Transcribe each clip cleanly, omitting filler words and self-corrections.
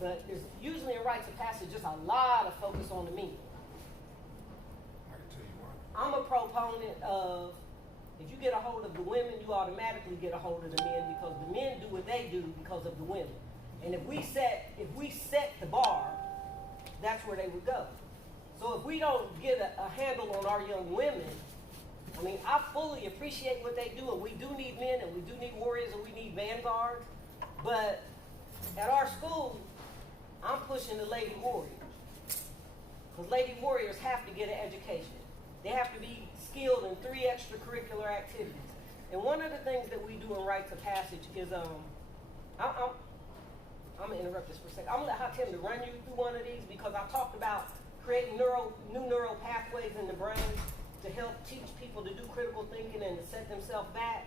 But there's usually in rites of passage just a lot of focus on the men. I can tell you why. I'm a proponent of, if you get a hold of the women, you automatically get a hold of the men, because the men do what they do because of the women. And if we set the bar, that's where they would go. So if we don't get a handle on our young women, I mean, I fully appreciate what they do, and we do need men, and we do need warriors, and we need vanguards. But at our school, I'm pushing the lady warriors. Because lady warriors have to get an education. They have to be skilled in 3 extracurricular activities. And one of the things that we do in rites of passage is, I'm going to interrupt this for a second. I'm going to let Hatem to run you through one of these, because I talked about creating new neural pathways in the brain to help teach people to do critical thinking and to set themselves back.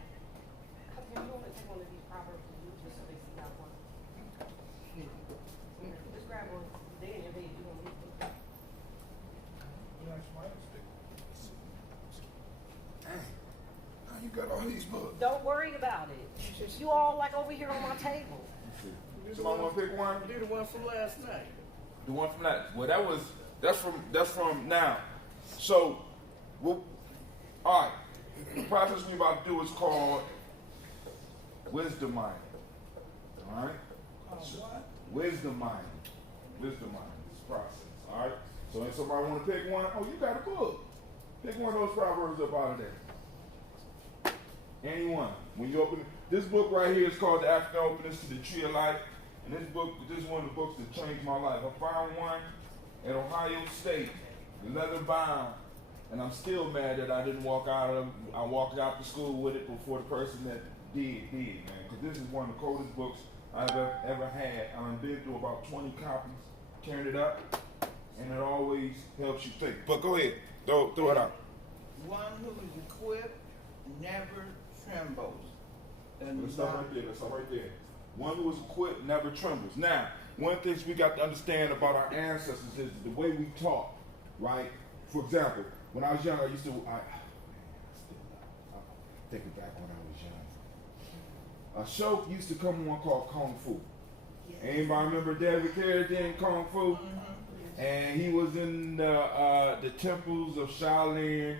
Hatem, you want to take one of these proverbs just so they see how one? Just grab one. They in your bed. You don't need them. Now you got all these books. Don't worry about it. You all like over here on my table. Somebody want to pick one? Do the one from last night. The one from that. Well, that's from now. So, all right. The process we about to do is called wisdom mining. All right. What? Wisdom mining. Wisdom mining. This process. All right. So, if somebody want to pick one, oh, you got a book. Pick one of those proverbs up out of there. Anyone. When you open it, this book right here is called The African Openness to the Tree of Life. And this is one of the books that changed my life. I found one at Ohio State, leather bound, and I'm still mad that I didn't walk out of. I walked out to school with it before the person that did, man. Because this is one of the coldest books I've ever had. I've been through about 20 copies, tearing it up, and it always helps you think. But go ahead, throw it out. One who is equipped never trembles. Let's stop right there. One who is equipped never trembles. Now, one thing we got to understand about our ancestors is the way we talk, right? For example, when I was young, I used to, I'll take it back when I was young. A show used to come on called Kung Fu. Yes. Anybody remember David Carradine in Kung Fu? Mm-hmm. And he was in the temples of Shaolin,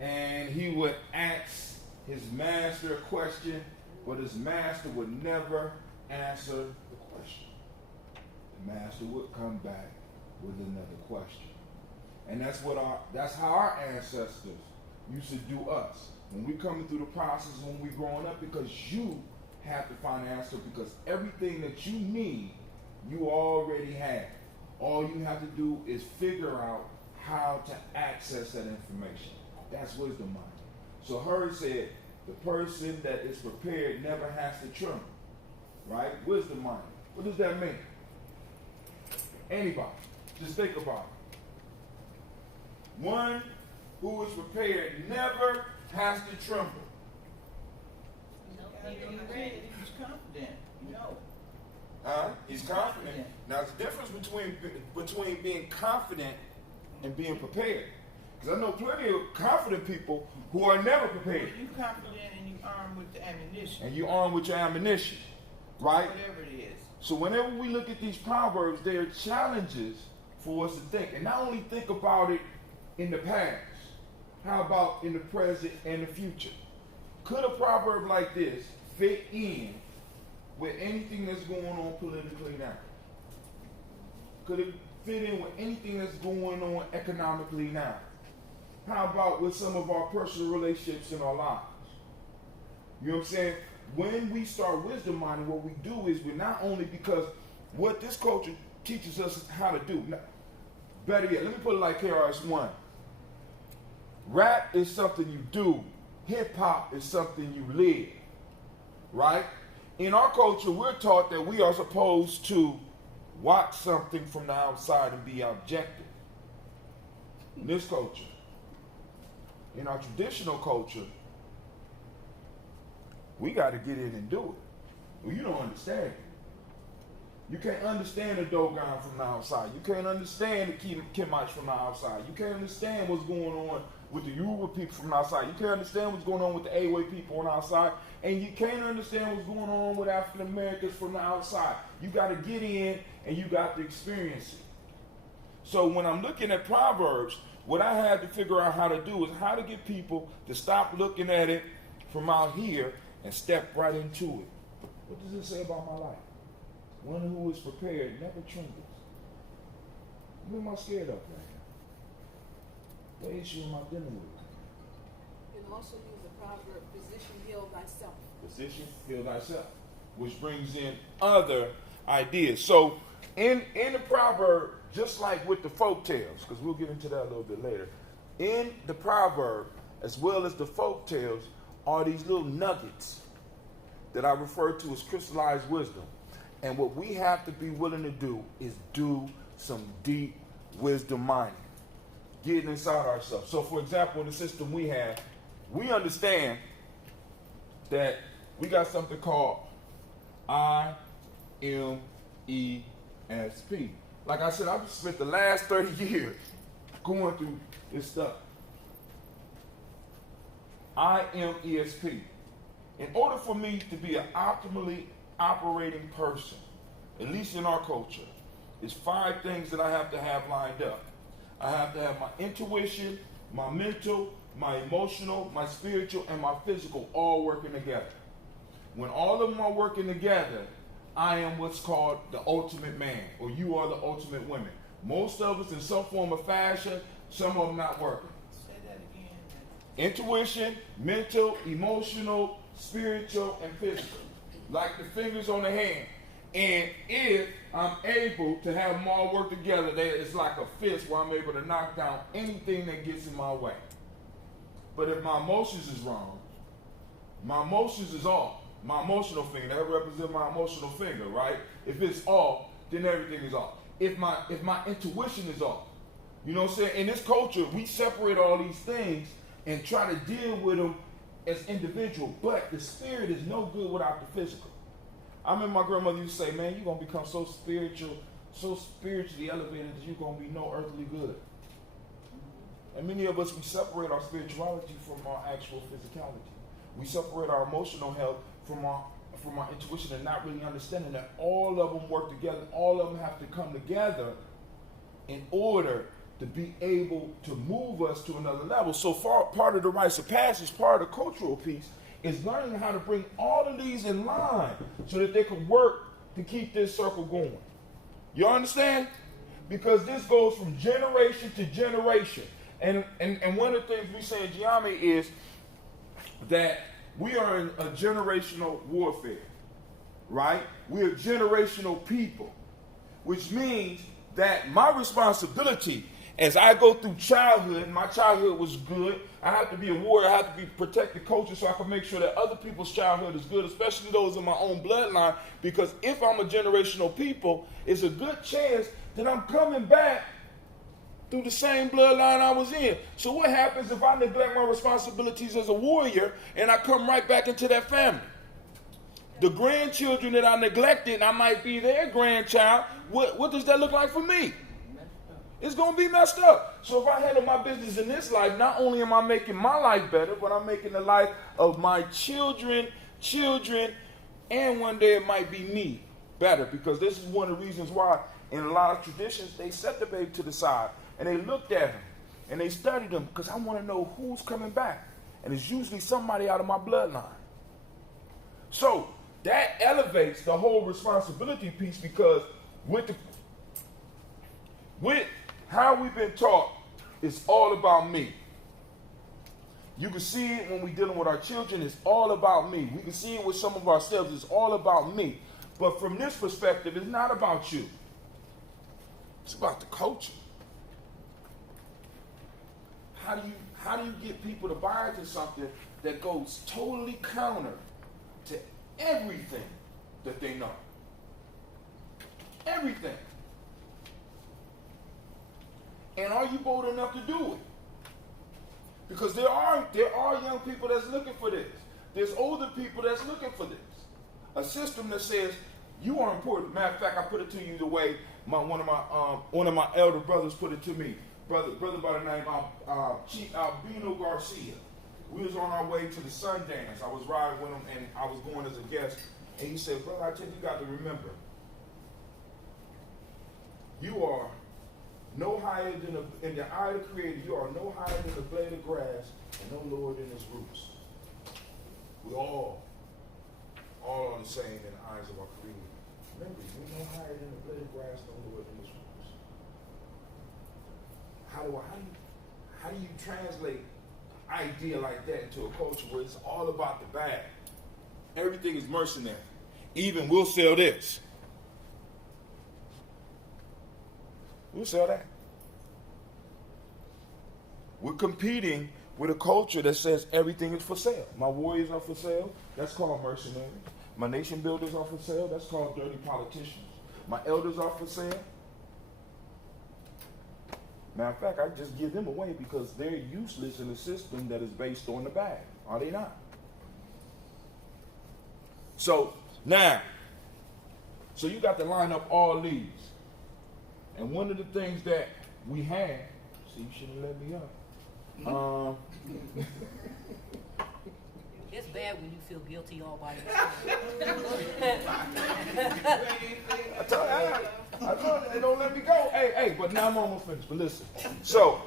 and he would ask his master a question, but his master would never answer the question. The master would come back with another question. And that's how our ancestors used to do us. When we coming through the process, when we growing up, because you have to find an answer, because everything that you need, you already have. All you have to do is figure out how to access that information. That's wisdom mind. So Hurd said, the person that is prepared never has to tremble. Right? Wisdom mind. What does that mean? Anybody. Just think about it. One who is prepared never has to tremble. He's confident. He's confident. Now, there's a difference between being confident and being prepared. Because I know plenty of confident people who are never prepared. Well, you're confident and you're armed with the ammunition. And you're armed with your ammunition. Right? Whatever it is. So whenever we look at these proverbs, they are challenges for us to think. And not only think about it in the past. How about in the present and the future? Could a proverb like this fit in with anything that's going on politically now? Could it fit in with anything that's going on economically now? How about with some of our personal relationships in our lives? You know what I'm saying? When we start wisdom mining, what we do is we're not only, because what this culture teaches us how to do. Now, better yet, let me put it like KRS-One. Rap is something you do. Hip hop is something you live. Right? In our culture, we're taught that we are supposed to watch something from the outside and be objective. In this culture, in our traditional culture, we got to get in and do it. Well, you don't understand it. You can't understand the Dogon from the outside. You can't understand the Kemites from the outside. You can't understand what's going on with the Yoruba people from outside. You can't understand what's going on with the Awa people on outside, and you can't understand what's going on with African Americans from the outside. You got to get in and you got to experience it. So when I'm looking at Proverbs, what I had to figure out how to do is how to get people to stop looking at it from out here and step right into it. What does it say about my life? One who is prepared never trembles. What am I scared of right now? What issue am I dealing with? It also use the proverb, physician, heal thyself. Physician, heal thyself. Which brings in other ideas. So in the proverb, just like with the folk tales, because we'll get into that a little bit later, in the proverb, as well as the folk tales, are these little nuggets that I refer to as crystallized wisdom. And what we have to be willing to do is do some deep wisdom mining, getting inside ourselves. So for example, in the system we have, we understand that we got something called IMESP. Like I said, I've spent the last 30 years going through this stuff. IMESP. In order for me to be an optimally operating person, at least in our culture, is 5 things that I have to have lined up. I have to have my intuition, my mental, my emotional, my spiritual, and my physical all working together. When all of them are working together, I am what's called the ultimate man, or you are the ultimate woman. Most of us in some form of fashion, some of them not working. Say that again. Intuition, mental, emotional, spiritual, and physical. Like the fingers on the hand. And if I'm able to have them all work together, it's like a fist where I'm able to knock down anything that gets in my way. But if my emotions is wrong, my emotions is off. My emotional finger, that represents my emotional finger, right? If it's off, then everything is off. If my intuition is off, you know what I'm saying? In this culture, we separate all these things and try to deal with them as individual, but the spirit is no good without the physical. I remember my grandmother used to say, man, you're going to become so spiritual, so spiritually elevated that you're going to be no earthly good. And many of us, we separate our spirituality from our actual physicality. We separate our emotional health from our intuition and not really understanding that all of them work together. All of them have to come together in order to be able to move us to another level. So far, part of the rites of passage, part of the cultural piece, is learning how to bring all of these in line so that they can work to keep this circle going. You understand? Because this goes from generation to generation. And one of the things we say in Gye-Nyame is that we are in a generational warfare, right? We're generational people, which means that my responsibility as I go through childhood, my childhood was good. I have to be a warrior. I have to protect the culture so I can make sure that other people's childhood is good, especially those in my own bloodline. Because if I'm a generational people, it's a good chance that I'm coming back through the same bloodline I was in. So what happens if I neglect my responsibilities as a warrior and I come right back into that family? The grandchildren that I neglected, I might be their grandchild. What does that look like for me? It's going to be messed up. So if I handle my business in this life, not only am I making my life better, but I'm making the life of my children, and one day it might be me better. Because this is one of the reasons why in a lot of traditions, they set the baby to the side and they looked at him and they studied him because I want to know who's coming back. And it's usually somebody out of my bloodline. So that elevates the whole responsibility piece because with how we've been taught, it's all about me. You can see it when we're dealing with our children, it's all about me. We can see it with some of ourselves, it's all about me. But from this perspective, it's not about you. It's about the culture. How do you get people to buy into something that goes totally counter to everything that they know? Everything. And are you bold enough to do it? Because there are young people that's looking for this. There's older people that's looking for this. A system that says you are important. Matter of fact, I put it to you the way one of my elder brothers put it to me. brother by the name of Chief Albino Garcia. We was on our way to the Sundance. I was riding with him, and I was going as a guest. And he said, brother, I tell you, you got to remember, you are no higher than in the eye of the Creator, you are no higher than the blade of grass and no lower than its roots. We all are the same in the eyes of our Creator. Remember, you're no higher than the blade of grass, no lower than its roots. How do you translate an idea like that into a culture where it's all about the bag? Everything is mercenary. Even we'll sell this. We'll sell that. We're competing with a culture that says everything is for sale. My warriors are for sale. That's called mercenary. My nation builders are for sale. That's called dirty politicians. My elders are for sale. Matter of fact, I just give them away because they're useless in a system that is based on the bag. Are they not? So you got to line up all these. And one of the things that we had, see, you shouldn't let me up. It's bad when you feel guilty all by yourself. I told you, they don't let me go. Hey, but now I'm almost finished. But listen. So,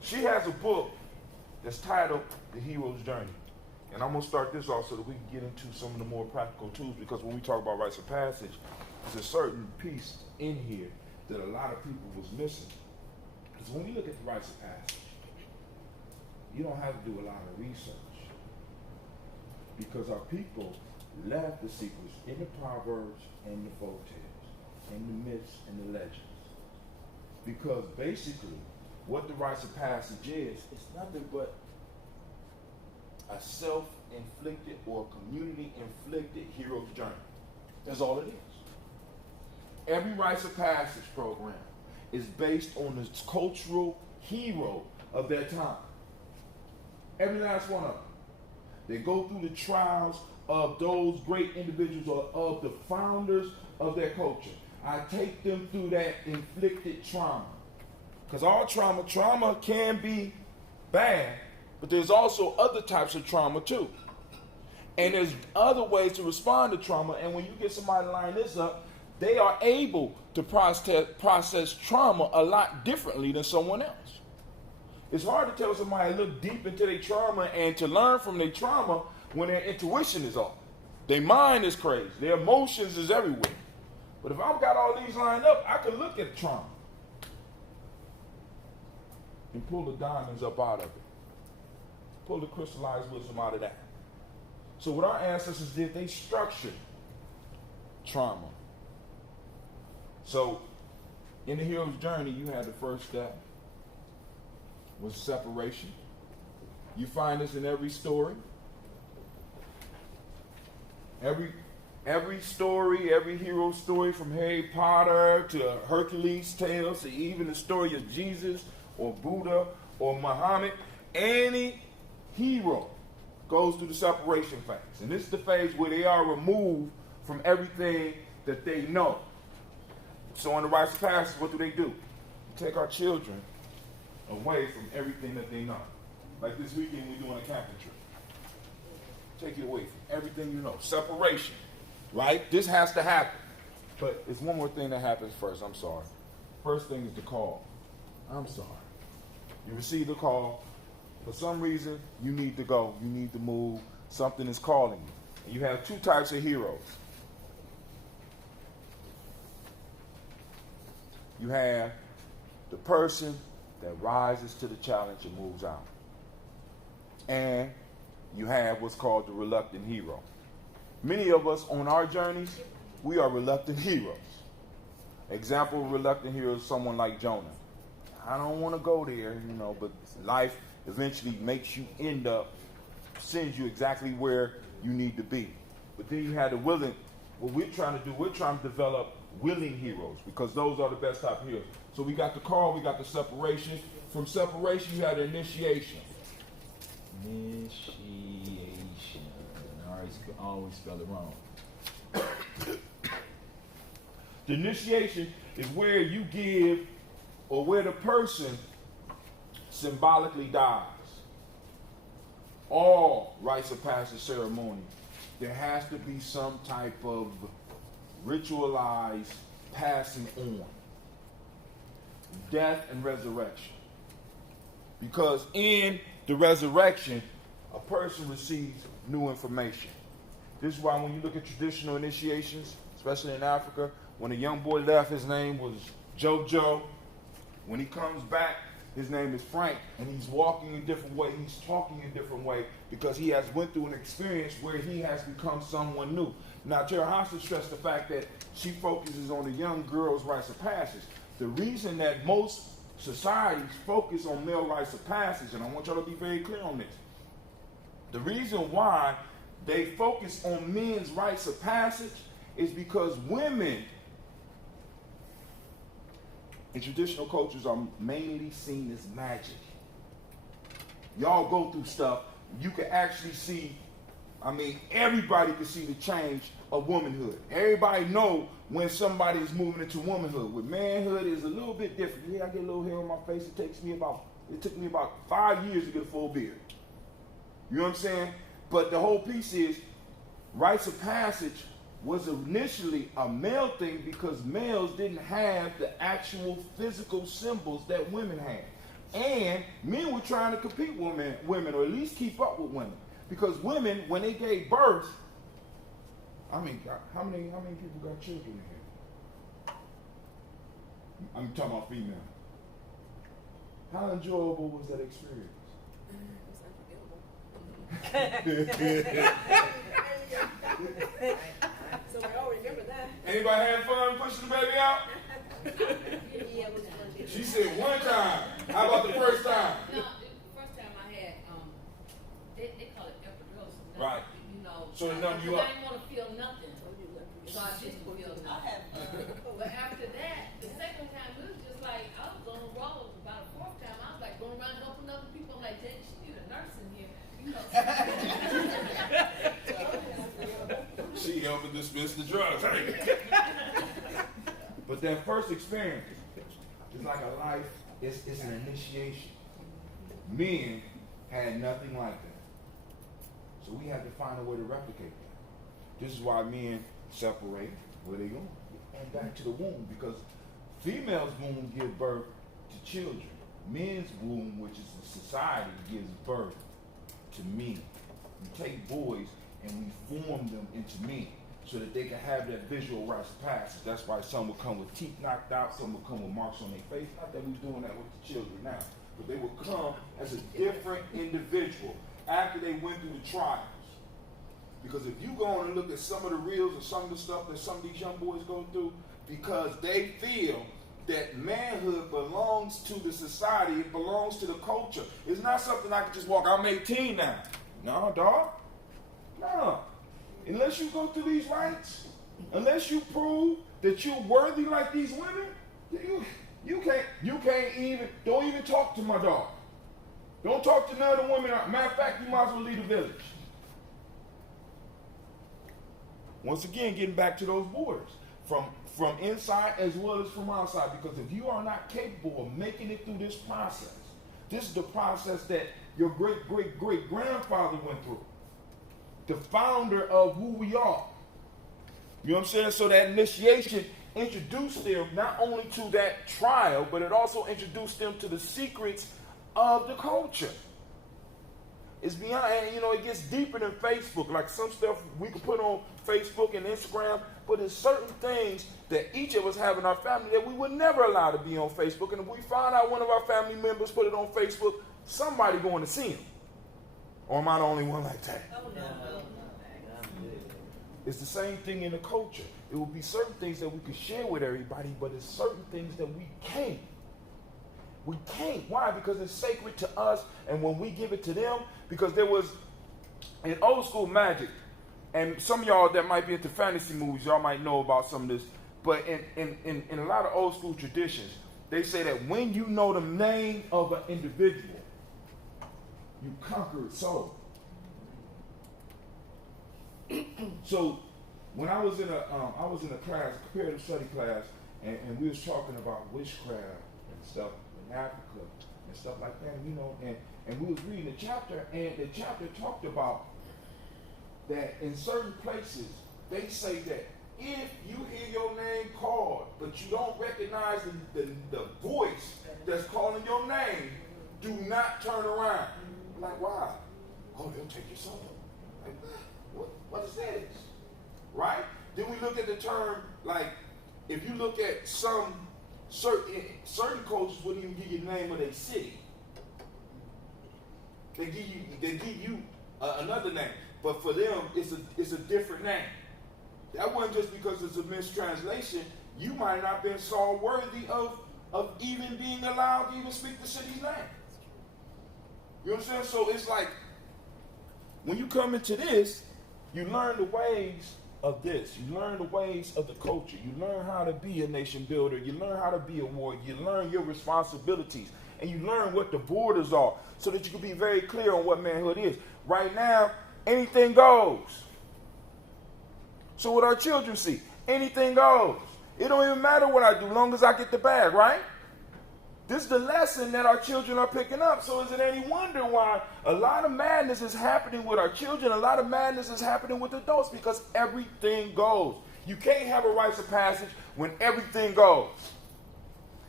she has a book that's titled The Hero's Journey. And I'm going to start this off so that we can get into some of the more practical tools, because when we talk about rites of passage, there's a certain piece in here that a lot of people was missing. Because when you look at the rites of passage, you don't have to do a lot of research. Because our people left the secrets in the Proverbs and the folk tales, and the myths and the legends. Because basically, what the rites of passage is, it's nothing but a self-inflicted or community-inflicted hero's journey. That's all it is. Every rites of passage program is based on the cultural hero of their time. Every last one of them. They go through the trials of those great individuals or of the founders of their culture. I take them through that inflicted trauma. Because all trauma can be bad, but there's also other types of trauma too. And there's other ways to respond to trauma, and when you get somebody to line this up, they are able to process trauma a lot differently than someone else. It's hard to tell somebody to look deep into their trauma and to learn from their trauma when their intuition is off. Their mind is crazy. Their emotions is everywhere. But if I've got all these lined up, I can look at trauma and pull the diamonds up out of it. Pull the crystallized wisdom out of that. So what our ancestors did, they structured trauma. So in the hero's journey, you had the first step was separation. You find this in every story. Every story, every hero story, from Harry Potter to Hercules' tales to even the story of Jesus or Buddha or Muhammad, any hero goes through the separation phase. And this is the phase where they are removed from everything that they know. So in the rites of passage, what do? We take our children away from everything that they know. Like this weekend, we're doing a camping trip. Take you away from everything you know. Separation, right? This has to happen. But it's one more thing that happens first. I'm sorry. First thing is the call. I'm sorry. You receive the call. For some reason, you need to go. You need to move. Something is calling you. And you have two types of heroes. You have the person that rises to the challenge and moves out. And you have what's called the reluctant hero. Many of us on our journeys, we are reluctant heroes. Example of reluctant hero is someone like Jonah. I don't want to go there, but life eventually makes you sends you exactly where you need to be. But then you have the willing. What we're trying to do, we're trying to develop willing heroes, because those are the best type of heroes. So we got the call, we got the separation. From separation, you have the initiation. Initiation. I always spell it wrong. The initiation is where you give or where the person symbolically dies, all rites of passage ceremony, there has to be some type of ritualized passing on. Death and resurrection. Because in the resurrection, a person receives new information. This is why when you look at traditional initiations, especially in Africa, when a young boy left, his name was JoJo. When he comes back, his name is Frank, and he's walking a different way, he's talking a different way, because he has went through an experience where he has become someone new. Now, Tara Hostel stressed the fact that she focuses on the young girl's rites of passage. The reason that most societies focus on male rites of passage, and I want y'all to be very clear on this, the reason why they focus on men's rites of passage is because women in traditional cultures are mainly seen as magic. Y'all go through stuff, you can actually see, everybody can see the change of womanhood. Everybody know when somebody is moving into womanhood. With manhood is a little bit different. Yeah, I get a little hair on my face. It took me about 5 years to get a full beard. You know what I'm saying? But the whole piece is, rites of passage was initially a male thing because males didn't have the actual physical symbols that women had. And men were trying to compete with women, or at least keep up with women. Because women, when they gave birth, how many people got children in here? I'm talking about female. How enjoyable was that experience? So we all remember that. Anybody had fun pushing the baby out? Yeah, it was fun. She said one time. How about the first time? No, the first time I had, they call it epidural. Right. You know. So it numbed you I up. didn't want to feel nothing. So I didn't feel nothing. But after that, the second time, it was just like, I was on a roll. About the fourth time, I was like going around helping other people. I'm like, Jay, she need a nurse in here. You know. She helping dismiss the drugs. But that first experience is like a life, it's an initiation. Men had nothing like that. So we had to find a way to replicate that. This is why men separate. Where they going? And back to the womb, because females' womb give birth to children. Men's womb, which is the society, gives birth to men. We take boys and we form them into men so that they can have that visual rites of passage. That's why some will come with teeth knocked out, some will come with marks on their face. Not that we're doing that with the children now, but they will come as a different individual after they went through the trials. Because if you go on and look at some of the reels or some of the stuff that some of these young boys go through, because they feel that manhood belongs to the society, it belongs to the culture. It's not something I can just walk, I'm 18 now. No, dog. No. Unless you go through these rites, unless you prove that you're worthy like these women, you can't even, don't even talk to my dog. Don't talk to none of the women. Matter of fact, you might as well leave the village. Once again, getting back to those borders, from inside as well as from outside, because if you are not capable of making it through this process, this is the process that your great-great-great-grandfather went through. The founder of who we are. You know what I'm saying? So that initiation introduced them not only to that trial, but it also introduced them to the secrets of the culture. It's beyond, and it gets deeper than Facebook. Like some stuff we can put on Facebook and Instagram, but there's certain things that each of us have in our family that we would never allow to be on Facebook. And if we find out one of our family members put it on Facebook, somebody going to see him. Or am I the only one like that? Oh, no. It's the same thing in the culture. It will be certain things that we can share with everybody, but there's certain things that we can't. We can't. Why? Because it's sacred to us, and when we give it to them, because there was in old school magic, and some of y'all that might be into fantasy movies, y'all might know about some of this, but in a lot of old school traditions, they say that when you know the name of an individual, you conquer its soul. So when I was in a class, comparative study class, and we was talking about witchcraft and stuff in Africa and stuff like that, you know, and we was reading the chapter, and the chapter talked about that in certain places, they say that if you hear your name called, but you don't recognize the voice that's calling your name, do not turn around. I'm like, why? Oh, they'll take your soul. Like, what is this? Right? Then we look at the term, like, if you look at certain cultures wouldn't even give you the name of their city. They give you another name, but for them it's a different name. That wasn't just because it's a mistranslation. You might not have been saw worthy of even being allowed to even speak the city's name. You understand? So it's like when you come into this, you learn the ways of this. You learn the ways of the culture. You learn how to be a nation builder. You learn how to be a warrior. You learn your responsibilities. And you learn what the borders are so that you can be very clear on what manhood is. Right now, anything goes. So what our children see, anything goes. It don't even matter what I do, long as I get the bag, right? This is the lesson that our children are picking up. So is it any wonder why a lot of madness is happening with our children, a lot of madness is happening with adults, because everything goes. You can't have a rites of passage when everything goes.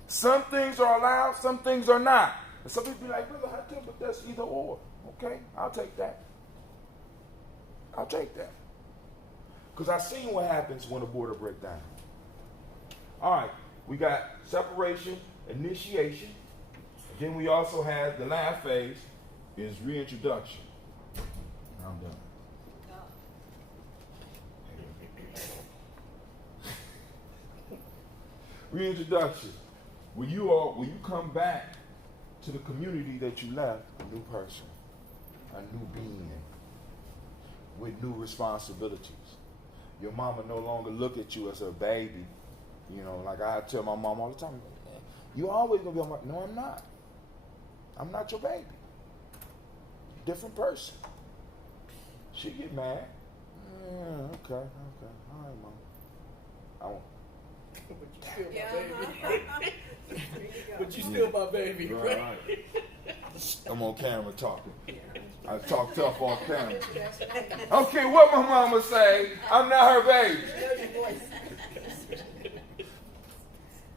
Some things are allowed, some things are not. And some people be like, Brother Hatem, but that's either or. Okay, I'll take that. I'll take that. Because I've seen what happens when a border breaks down. All right, we got separation, initiation. Then we also have the last phase is reintroduction. I'm done. Reintroduction. When you come back to the community that you left, a new person, a new being, with new responsibilities. Your mama no longer look at you as her baby. You know, like I tell my mom all the time, you always gonna be on my, no, I'm not. I'm not your baby. Different person. She get mad. Okay, all right, mom. I won't. But you still my baby. Right. I'm on camera talking. I talk tough off camera. I don't care what my mama say, I'm not her baby.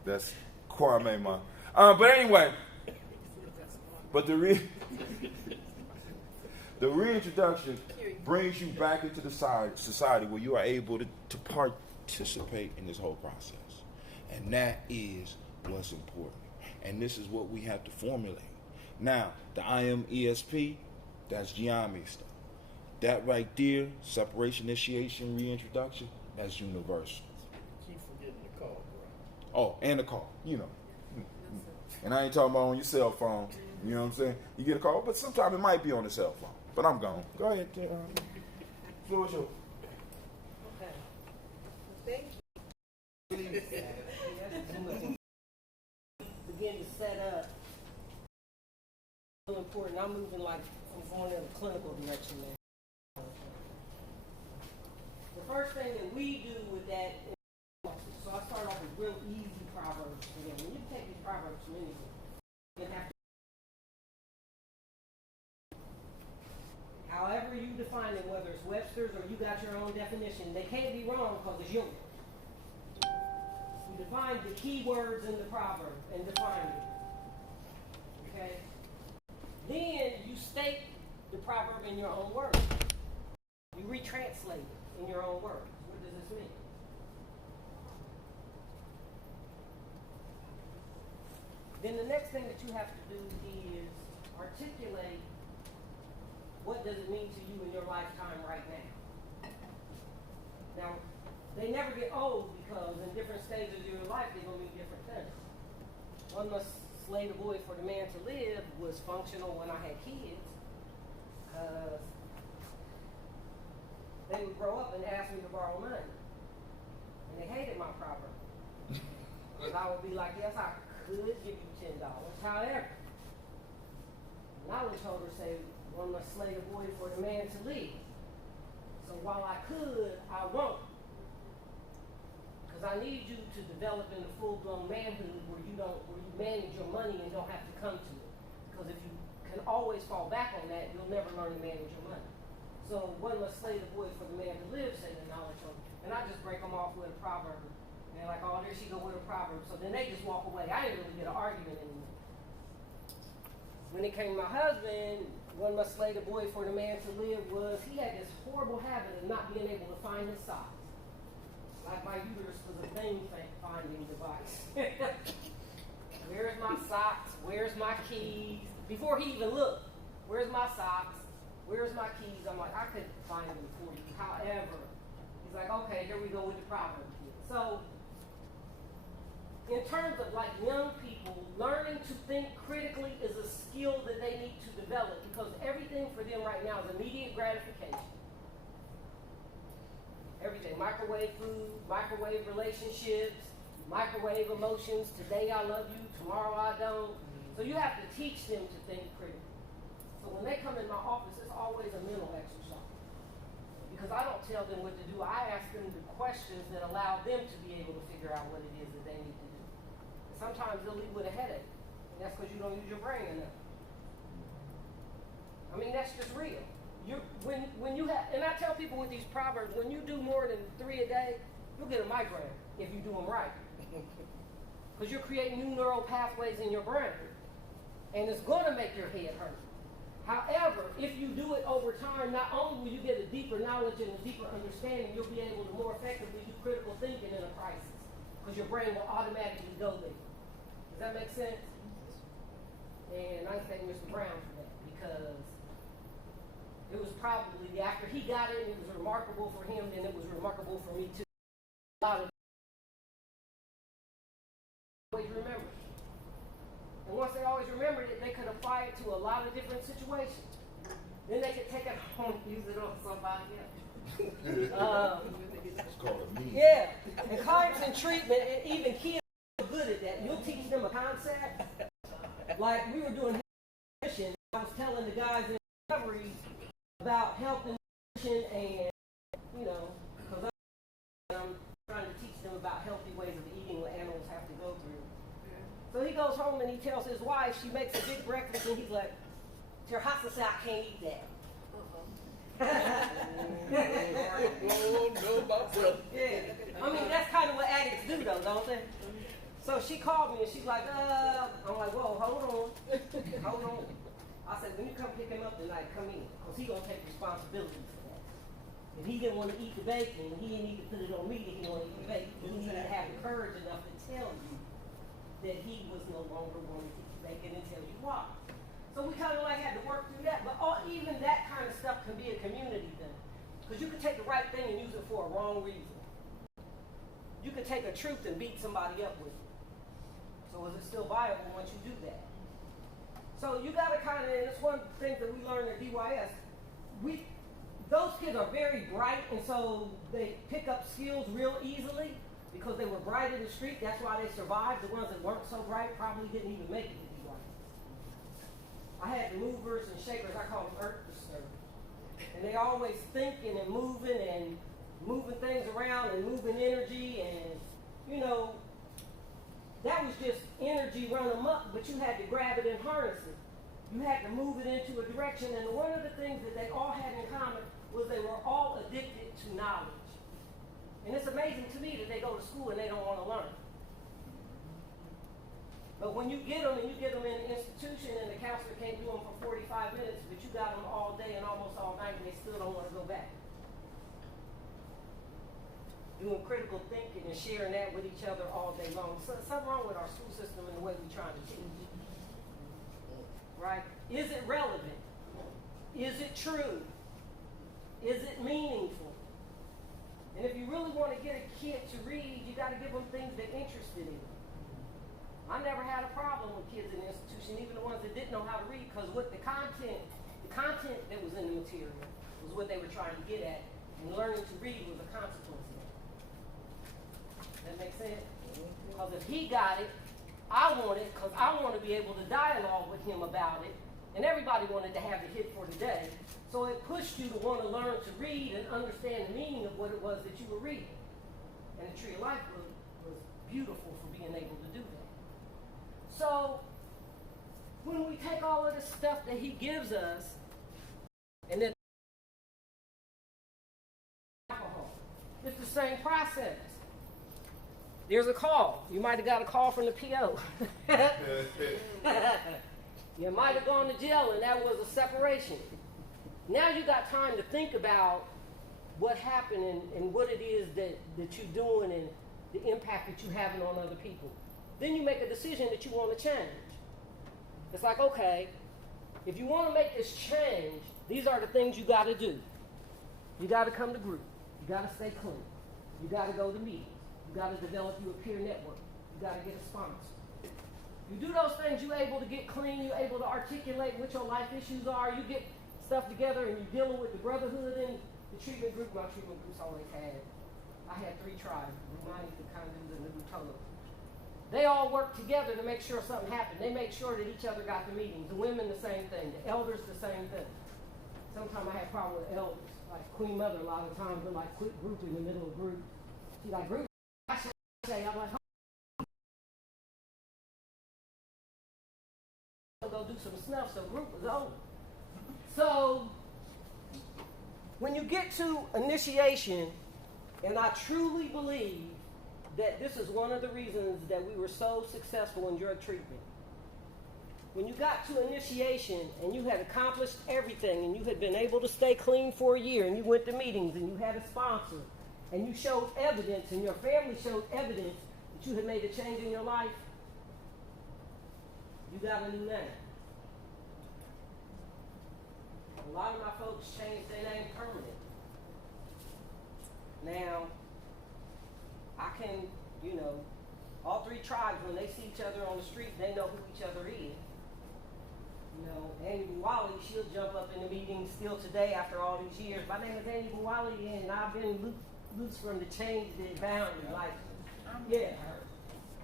That's Kwame, man. But anyway, but the reintroduction brings you back into the society where you are able to participate in this whole process. And that is what's important. And this is what we have to formulate. Now, the IMESP, that's Gye-Nyame stuff. That right there, separation, initiation, reintroduction, that's universal. Keep forgetting the call, bro. Oh, and the call, you know. And I ain't talking about on your cell phone. You know what I'm saying? You get a call, but sometimes it might be on the cell phone. But I'm gone. Go ahead. Floor is yours. Okay. Thank you. Begin to set up. So important. I'm moving like I'm going in the clinical direction now. The first thing that we do with that is, so I start off with real easy proverbs for them. When you take these proverbs from anything, you have to, however you define it, whether it's Webster's or you got your own definition, they can't be wrong because it's yours. You define the key words in the proverb and define it. Okay? Then you state the proverb in your own words. You retranslate it in your own words. What does this mean? Then the next thing that you have to do is articulate what does it mean to you in your lifetime right now. Now, they never get old because in different stages of your life they're going to mean different things. One must slay the boy for the man to live was functional when I had kids. They would grow up and ask me to borrow money. And they hated my proverb. And I would be like, yes, I could give you $10. However, knowledge holders say one must slay the boy for the man to live. So while I could, I won't. Because because I need you to develop into full-blown manhood where you manage your money and don't have to come to it. Because if you can always fall back on that, you'll never learn to manage your money. So one must slay the boy for the man to live, say the knowledge of. And I just break them off with a proverb. And they're like, oh, there she go with a proverb. So then they just walk away. I didn't really get an argument anymore. When it came to my husband, one must slay the boy for the man to live was he had this horrible habit of not being able to find his socks. Like my uterus was a finding device. Where's my socks? Where's my keys? Before he even looked, where's my socks? Where's my keys? I'm like, I couldn't find them for you. However, he's like, okay, here we go with the proverb again. So, in terms of like young people, learning to think critically is a skill that they need to develop because everything for them right now is immediate gratification. Everything, microwave food, microwave relationships, microwave emotions. Today I love you, tomorrow I don't. So you have to teach them to think critically. So when they come in my office, it's always a mental exercise. Because I don't tell them what to do. I ask them the questions that allow them to be able to figure out what it is that they need to do. And sometimes they'll leave with a headache. And that's because you don't use your brain enough. I mean, that's just real. When you have, and I tell people with these proverbs, when you do more than 3 a day, you'll get a migraine if you do them right. Because you're creating new neural pathways in your brain. And it's going to make your head hurt. However, if you do it over time, not only will you get a deeper knowledge and a deeper understanding, you'll be able to more effectively do critical thinking in a crisis. Because your brain will automatically go there. Does that make sense? And I thank Mr. Brown for that. Because it was probably, after he got it, it was remarkable for him, and it was remarkable for me too. A lot of always remember. And once they always remembered it, they could apply it to a lot of different situations. Then they could take it home and use it on somebody else. It's called a meme. Yeah. And clients in treatment, and even kids are good at that. You'll teach them a concept. Like we were doing nutrition, I was telling the guys in recovery about health and nutrition and, because I'm trying to teach them about healthy ways of eating what animals have to go through. So he goes home and he tells his wife, she makes a big breakfast, and he's like, your husband said I can't eat that. Yeah. I mean, that's kind of what addicts do though, don't they? So she called me and she's like, I'm like, whoa, hold on. I said, when you come pick him up tonight, come in, because he's going to take responsibility for that. If he didn't want to eat the bacon, he didn't need to put it on me that he didn't want to eat the bacon. He needed to have the courage enough to tell you that he was no longer wanting to eat the bacon and tell you why. So we kind of like had to work through that. But even that kind of stuff can be a community thing. Because you could take the right thing and use it for a wrong reason. You could take a truth and beat somebody up with it. So is it still viable once you do that? So you got to kind of, and it's one of the things that we learned at DYS, those kids are very bright, and so they pick up skills real easily because they were bright in the street. That's why they survived. The ones that weren't so bright probably didn't even make it to DYS. I had the movers and shakers, I call them earth disturbers. And they always thinking and moving things around and moving energy, and that was just energy run amok, but you had to grab it and harness it. You had to move it into a direction, and one of the things that they all had in common was they were all addicted to knowledge. And it's amazing to me that they go to school and they don't want to learn. But when you get them and you get them in an institution and the counselor can't do them for 45 minutes, but you got them all day and almost all night and they still don't want to go back. Doing critical thinking and sharing that with each other all day long. So, something wrong with our school system and the way we're trying to teach. Right? Is it relevant? Is it true? Is it meaningful? And if you really want to get a kid to read, you got to give them things they're interested in. I never had a problem with kids in the institution, even the ones that didn't know how to read, because what the content that was in the material was what they were trying to get at, and learning to read was a consequence of that. That make sense? Because if he got it, I want it, because I want to be able to dialogue with him about it, and everybody wanted to have the hit for the day. So it pushed you to want to learn to read and understand the meaning of what it was that you were reading. And the Tree of Life was beautiful for being able to do that. So when we take all of this stuff that he gives us, and then alcohol, it's the same process. There's a call. You might have got a call from the PO. You might have gone to jail and that was a separation. Now you got time to think about what happened and what it is that you're doing and the impact that you're having on other people. Then you make a decision that you want to change. It's like, okay, if you want to make this change, these are the things you got to do. You got to come to group. You got to stay clean. You got to go to meetings. You got to develop your peer network. You got to get a sponsor. You do those things, you're able to get clean. You're able to articulate what your life issues are. You get stuff together and you're dealing with the brotherhood and the treatment group. My treatment groups always had, I had 3 tribes, Rumani, the Kandus, and the Butola. They all worked together to make sure something happened. They made sure that each other got the meetings. The women, the same thing. The elders, the same thing. Sometimes I had problems with elders. Like Queen Mother, a lot of times, would like quit group in the middle of group. She's like, group, I should say, I'm like, go do some snuff, so group was over. So, when you get to initiation, and I truly believe that this is one of the reasons that we were so successful in drug treatment. When you got to initiation and you had accomplished everything and you had been able to stay clean for a year and you went to meetings and you had a sponsor and you showed evidence and your family showed evidence that you had made a change in your life, you got a new name. A lot of my folks changed their name permanent. Now, I can, all 3 tribes, when they see each other on the street, they know who each other is. Annie Buwali, she'll jump up in the meeting still today after all these years. My name is Annie Buwali, and I've been loose from the change the boundary. Like,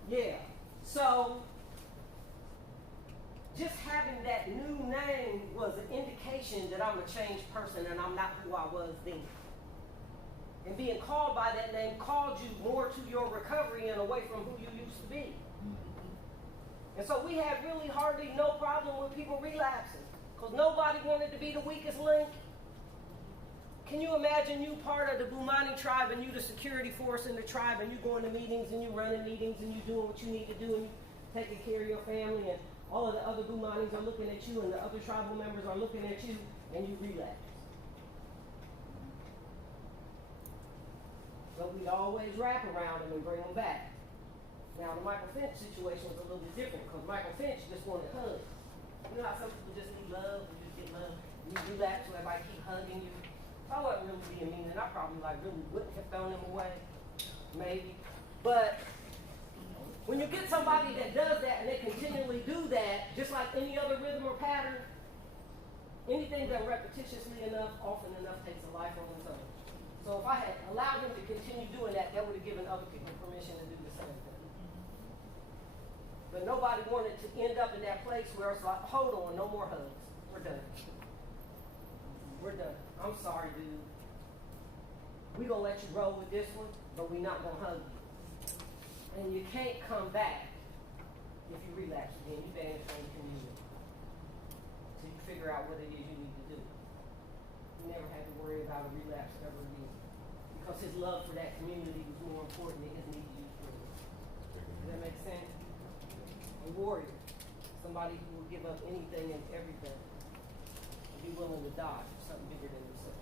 yeah. So, just having that new name was an indication that I'm a changed person and I'm not who I was then. And being called by that name called you more to your recovery and away from who you used to be. And so we had really hardly no problem with people relapsing because nobody wanted to be the weakest link. Can you imagine you part of the Bumani tribe and you the security force in the tribe and you going to meetings and you running meetings and you doing what you need to do and you taking care of your family and all of the other Bumanis are looking at you and the other tribal members are looking at you and you relapse. So we'd always wrap around them and bring them back. Now the Michael Finch situation was a little bit different because Michael Finch just wanted hugs. You know how some people just need love and just get love? And you relapse so everybody keep hugging you. I wasn't really being mean and I probably really wouldn't have thrown them away. Maybe. But when you get somebody that does that and they continually do that, just like any other rhythm or pattern, anything done repetitiously enough, often enough takes a life on its own. So if I had allowed him to continue doing that, that would have given other people permission to do the same thing. But nobody wanted to end up in that place where it's like, hold on, no more hugs. We're done. We're done. I'm sorry, dude. We're going to let you roll with this one, but we're not going to hug you. And you can't come back if you relapse again. You banished from the community. So you figure out what it is you need to do. You never had to worry about a relapse ever again. Because his love for that community was more important than his need to use drugs. Does that make sense? A warrior. Somebody who will give up anything and everything. And be willing to die for something bigger than himself.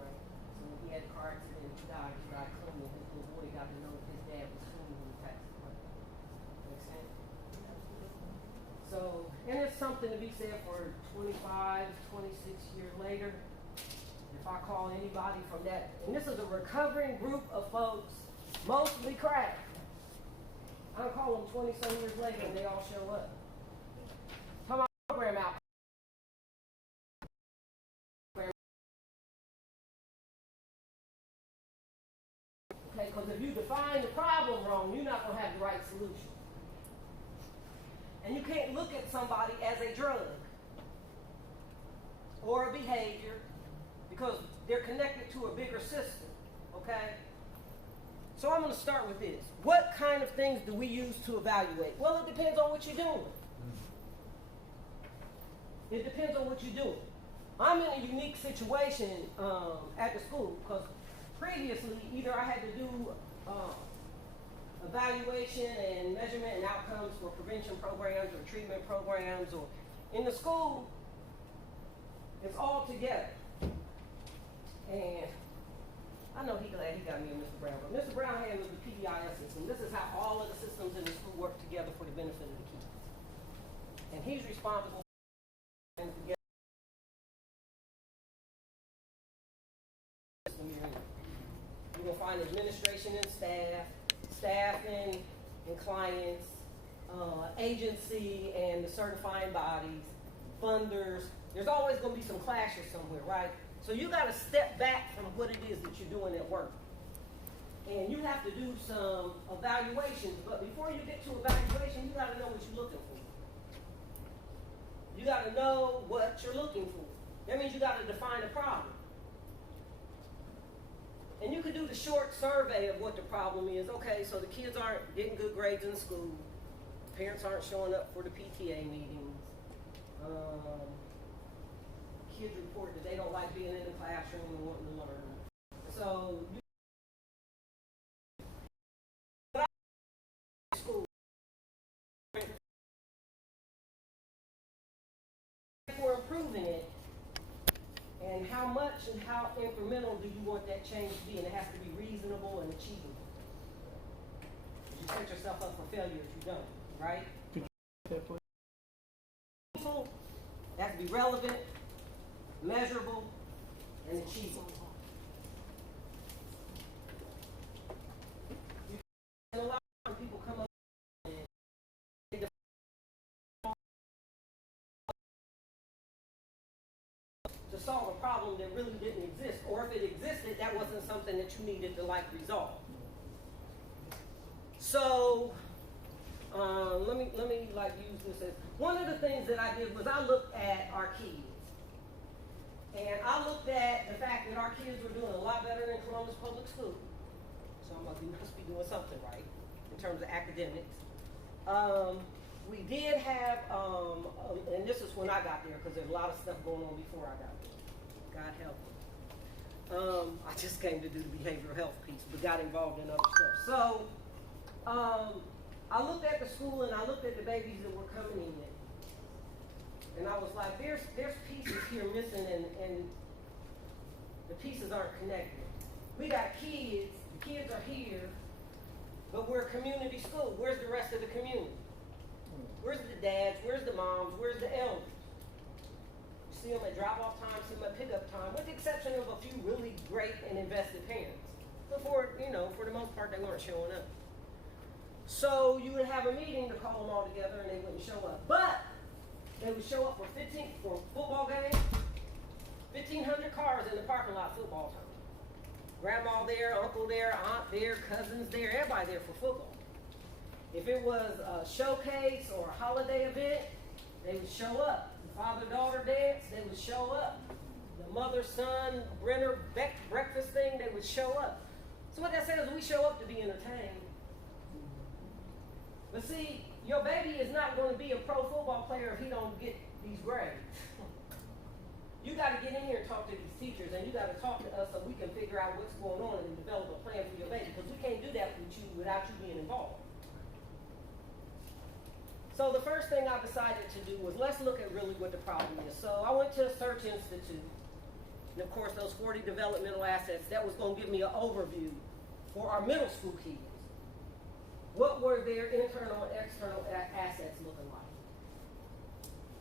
Right? So when he had a car accident and he died clean, and his little boy got to know that his dad was clean when he passed away. Make sense? So, and it's something to be said for 25, 26 years later. If I call anybody from that, and this is a recovering group of folks, mostly crack. I call them 20-some years later and they all show up. Come on, program out. Okay, because if you define the problem wrong, you're not going to have the right solution. And you can't look at somebody as a drug or a behavior because they're connected to a bigger system, okay? So I'm going to start with this. What kind of things do we use to evaluate? Well, it depends on what you're doing. It depends on what you're doing. I'm in a unique situation at the school because previously either I had to do evaluation and measurement and outcomes for prevention programs or treatment programs, or in the school, it's all together. And I know he's glad he got me and Mr. Brown, but Mr. Brown handles the PBIS system. This is how all of the systems in the school work together for the benefit of the kids. And he's responsible for together. You're going to find administration and staff and clients, agency and the certifying bodies, funders. There's always going to be some clashes somewhere, right? So you got to step back from what it is that you're doing at work. And you have to do some evaluations, but before you get to evaluation, you got to know what you're looking for. You got to know what you're looking for. That means you got to define a problem. And you could do the short survey of what the problem is. Okay, so the kids aren't getting good grades in school. Parents aren't showing up for the PTA meetings. Kids report that they don't like being in the classroom and wanting to learn. So school. For improving it, and how much and how incremental do you want that change to be? And it has to be reasonable and achievable. You set yourself up for failure if you don't, right? It has to be relevant, measurable, and achievable. And a lot of people come up and to solve a problem that really didn't exist, or if it existed, that wasn't something that you needed to resolve. So let me use this as one of the things that I did was I looked at our kids, and I looked at the fact that our kids were doing a lot better than Columbus Public Schools. So I'm like, we must be doing something right in terms of academics. We did have, and this is when I got there because there's a lot of stuff going on before I got there. God help me. I just came to do the behavioral health piece, but got involved in other stuff. So I looked at the school and I looked at the babies that were coming in, and I was like, there's pieces here missing, and the pieces aren't connected. We got kids, the kids are here, but we're a community school. Where's the rest of the community? Where's the dads? Where's the moms? Where's the elders? You see them at drop-off time, see them at pickup time, with the exception of a few really great and invested parents. But for the most part, they weren't showing up. So you would have a meeting to call them all together, and they wouldn't show up. But they would show up for football games, 1,500 cars in the parking lot football time. Grandma there, uncle there, aunt there, cousins there, everybody there for football. If it was a showcase or a holiday event, they would show up. The father-daughter dance, they would show up. The mother-son breakfast thing, they would show up. So what that says is we show up to be entertained. But see, your baby is not going to be a pro football player if he don't get these grades. You got to get in here and talk to these teachers, and you got to talk to us so we can figure out what's going on and develop a plan for your baby, because we can't do that with you without you being involved. So the first thing I decided to do was let's look at really what the problem is. So I went to a search institute, and of course those 40 developmental assets, that was going to give me an overview for our middle school kids. What were their internal and external assets looking like?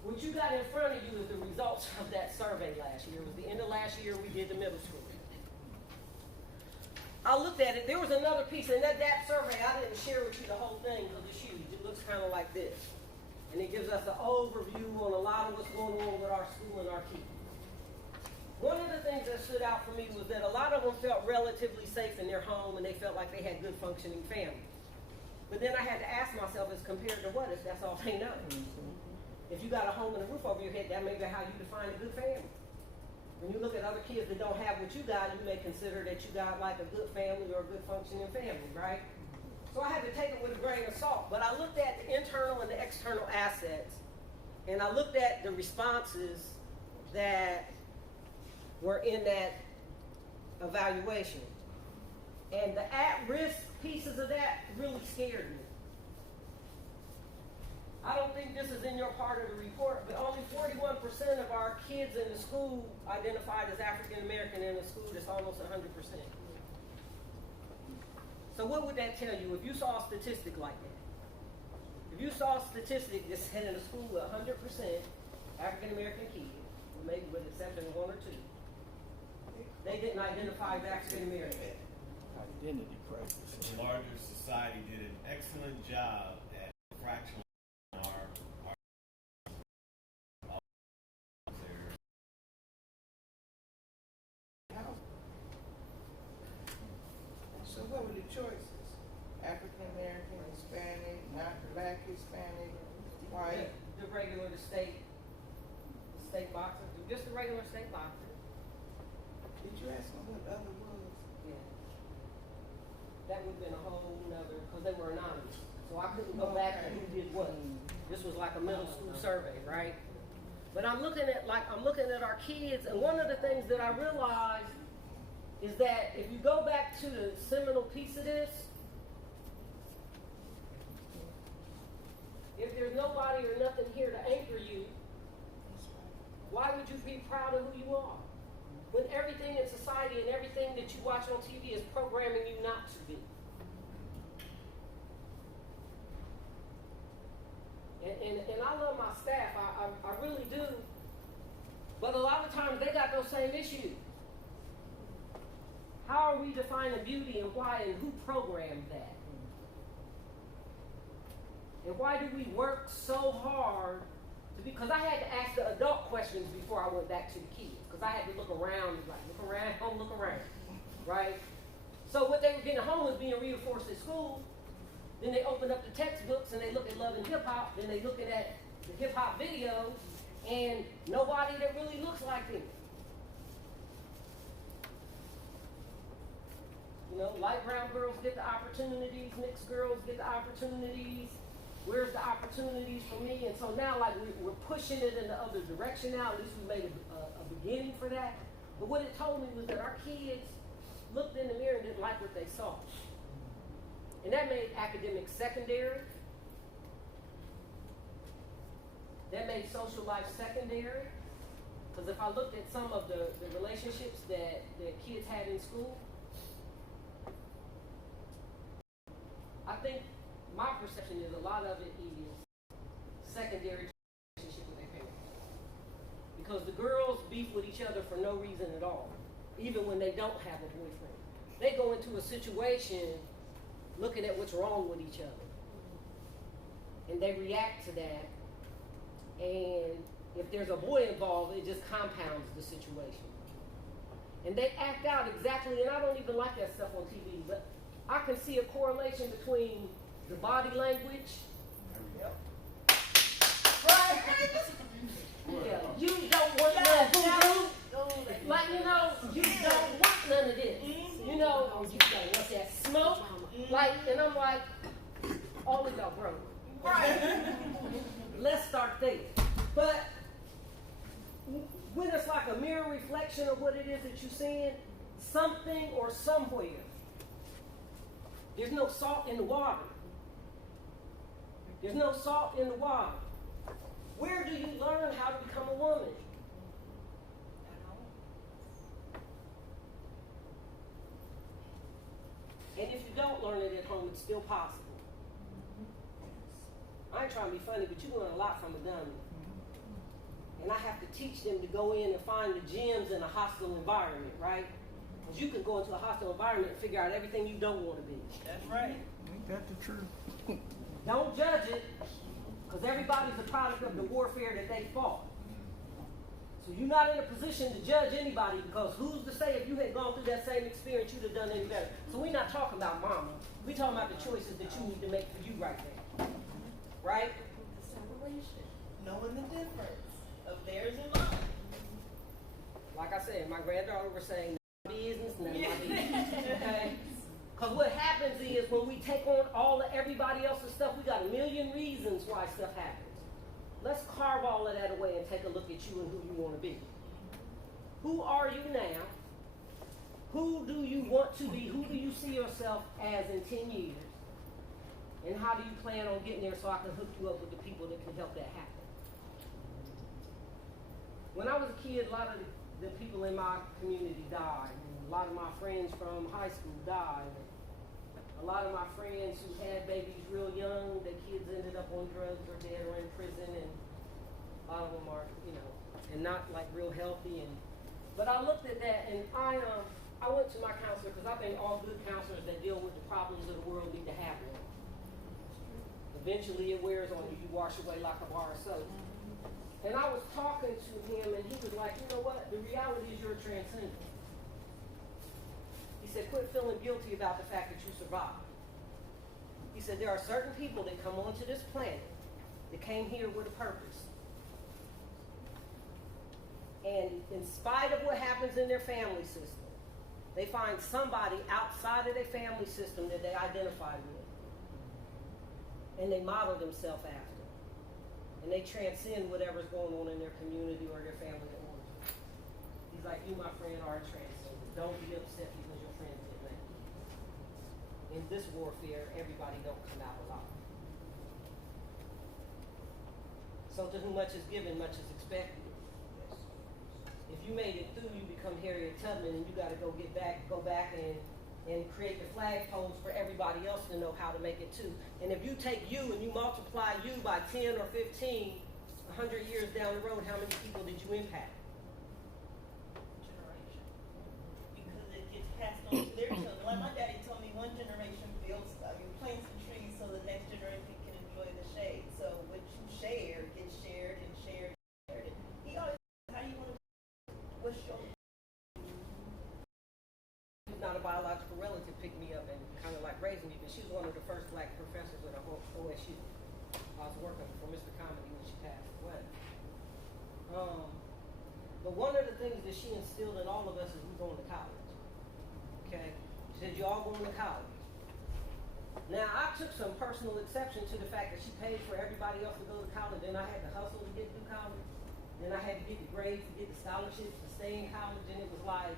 What you got in front of you is the results of that survey last year. It was the end of last year we did the middle school. I looked at it. There was another piece, and that survey, I didn't share with you the whole thing because it's huge. It looks kind of like this. And it gives us an overview on a lot of what's going on with our school and our kids. One of the things that stood out for me was that a lot of them felt relatively safe in their home, and they felt like they had good functioning families. But then I had to ask myself, as compared to what, if that's all they know? If you got a home and a roof over your head, that may be how you define a good family. When you look at other kids that don't have what you got, you may consider that you got like a good family or a good functioning family, right? So I had to take it with a grain of salt. But I looked at the internal and the external assets, and I looked at the responses that were in that evaluation. And the at-risk pieces of that really scared me. I don't think this is in your part of the report, but only 41% of our kids in the school identified as African American in the school. That's almost 100%. So what would that tell you if you saw a statistic like that? If you saw a statistic that said in a school with 100% African American kids, maybe with the exception of one or two, they didn't identify as African American. Identity crisis. The larger society did an excellent job at fractionalizing our So what were the choices? African American, Hispanic, not black Hispanic, white. The regular, the state boxer, just the regular state boxer. Did you ask them what other was? Yeah. That would have been a whole nother, because they were anonymous. So I couldn't go back to who did what. This was like a middle school survey, right? But I'm looking at our kids, and one of the things that I realized is that if you go back to the seminal piece of this, if there's nobody or nothing here to anchor you, why would you be proud of who you are? When everything in society and everything that you watch on TV is programming you not to be. And I love my staff, I really do. But a lot of times they got those same issues. How are we defining beauty and why and who programmed that? And why do we work so hard to be, because I had to ask the adult questions before I went back to the kids. Because I had to look around, look around, right? So what they were getting home was being reinforced at school. Then they open up the textbooks and they look at Love and Hip Hop. Then they look at the hip hop videos and nobody that really looks like them. You know, light brown girls get the opportunities, mixed girls get the opportunities. Where's the opportunities for me? And so now, like, we're pushing it in the other direction now. At least we made a beginning for that. But what it told me was that our kids looked in the mirror and didn't like what they saw. And that made academics secondary. That made social life secondary. Because if I looked at some of the relationships that kids had in school, I think my perception is a lot of it is secondary relationship with their parents. Because the girls beef with each other for no reason at all, even when they don't have a boyfriend. They go into a situation looking at what's wrong with each other. And they react to that. And if there's a boy involved, it just compounds the situation. And they act out exactly, and I don't even like that stuff on TV, but I can see a correlation between the body language. Yep. Right? Yeah. You don't want no voodoo. Like, you know, you don't want none of this. You know, you don't want that smoke. Like, and I'm like, all of y'all broke. Right. Let's start there. But when it's like a mirror reflection of what it is that you're seeing, something or somewhere, there's no salt in the water. There's no salt in the water. Where do you learn how to become a woman? And if you don't learn it at home, it's still possible. I ain't trying to be funny, but you learn a lot from a dummy. And I have to teach them to go in and find the gems in a hostile environment, right? Because you can go into a hostile environment and figure out everything you don't want to be. That's right. Ain't that the truth? Don't judge it, because everybody's a product of the warfare that they fought. So you're not in a position to judge anybody, because who's to say if you had gone through that same experience, you'd have done any better. So we're not talking about mama. We're talking about the choices that you need to make for you right there. Right? Separation. Knowing the difference of theirs and mine. Like I said, my granddaughter was saying, none of my business, none of my business. Okay? Because what happens is when we take on all of everybody else's stuff, we got a million reasons why stuff happens. Let's carve all of that away and take a look at you and who you want to be. Who are you now? Who do you want to be? Who do you see yourself as in 10 years? And how do you plan on getting there so I can hook you up with the people that can help that happen? When I was a kid, a lot of the people in my community died. And a lot of my friends from high school died. A lot of my friends who had babies real young, their kids ended up on drugs or dead or in prison, and a lot of them are, and not like real healthy. But I looked at that, and I went to my counselor, because I think all good counselors that deal with the problems of the world need to have one. Eventually it wears on you, you wash away like a bar of soap. And I was talking to him, and he was like, you know what, the reality is you're transcendent. He said, quit feeling guilty about the fact that you survived. He said, there are certain people that come onto this planet that came here with a purpose. And in spite of what happens in their family system, they find somebody outside of their family system that they identify with. And they model themselves after. And they transcend whatever's going on in their community or their family of origin. He's like, you, my friend, are transcendent. Don't be upset because your friends get mad. In this warfare, everybody don't come out alive. So to whom much is given, much is expected. If you made it through, you become Harriet Tubman, and you got to go back and create the flagpoles for everybody else to know how to make it too. And if you take you and you multiply you by 10 or 15, 100 years down the road, how many people did you impact? Generation. Because it gets passed on to their children. Like my daddy told me, one generation plants and trees so the next generation can enjoy the shade. So what you share gets shared and shared and shared. And he always said, how do you want to, what's your... Not a biological relative picked me up and kind of like raised me, but she was one of the first black professors at OSU. I was working for Mr. Comedy when she passed away. But one of the things that she instilled in all of us is we're going to college. Okay? She said, you all going to college. Now, I took some personal exception to the fact that she paid for everybody else to go to college, and I had to hustle to get through college. Then I had to get the grades to get the scholarships to stay in college, and it was like,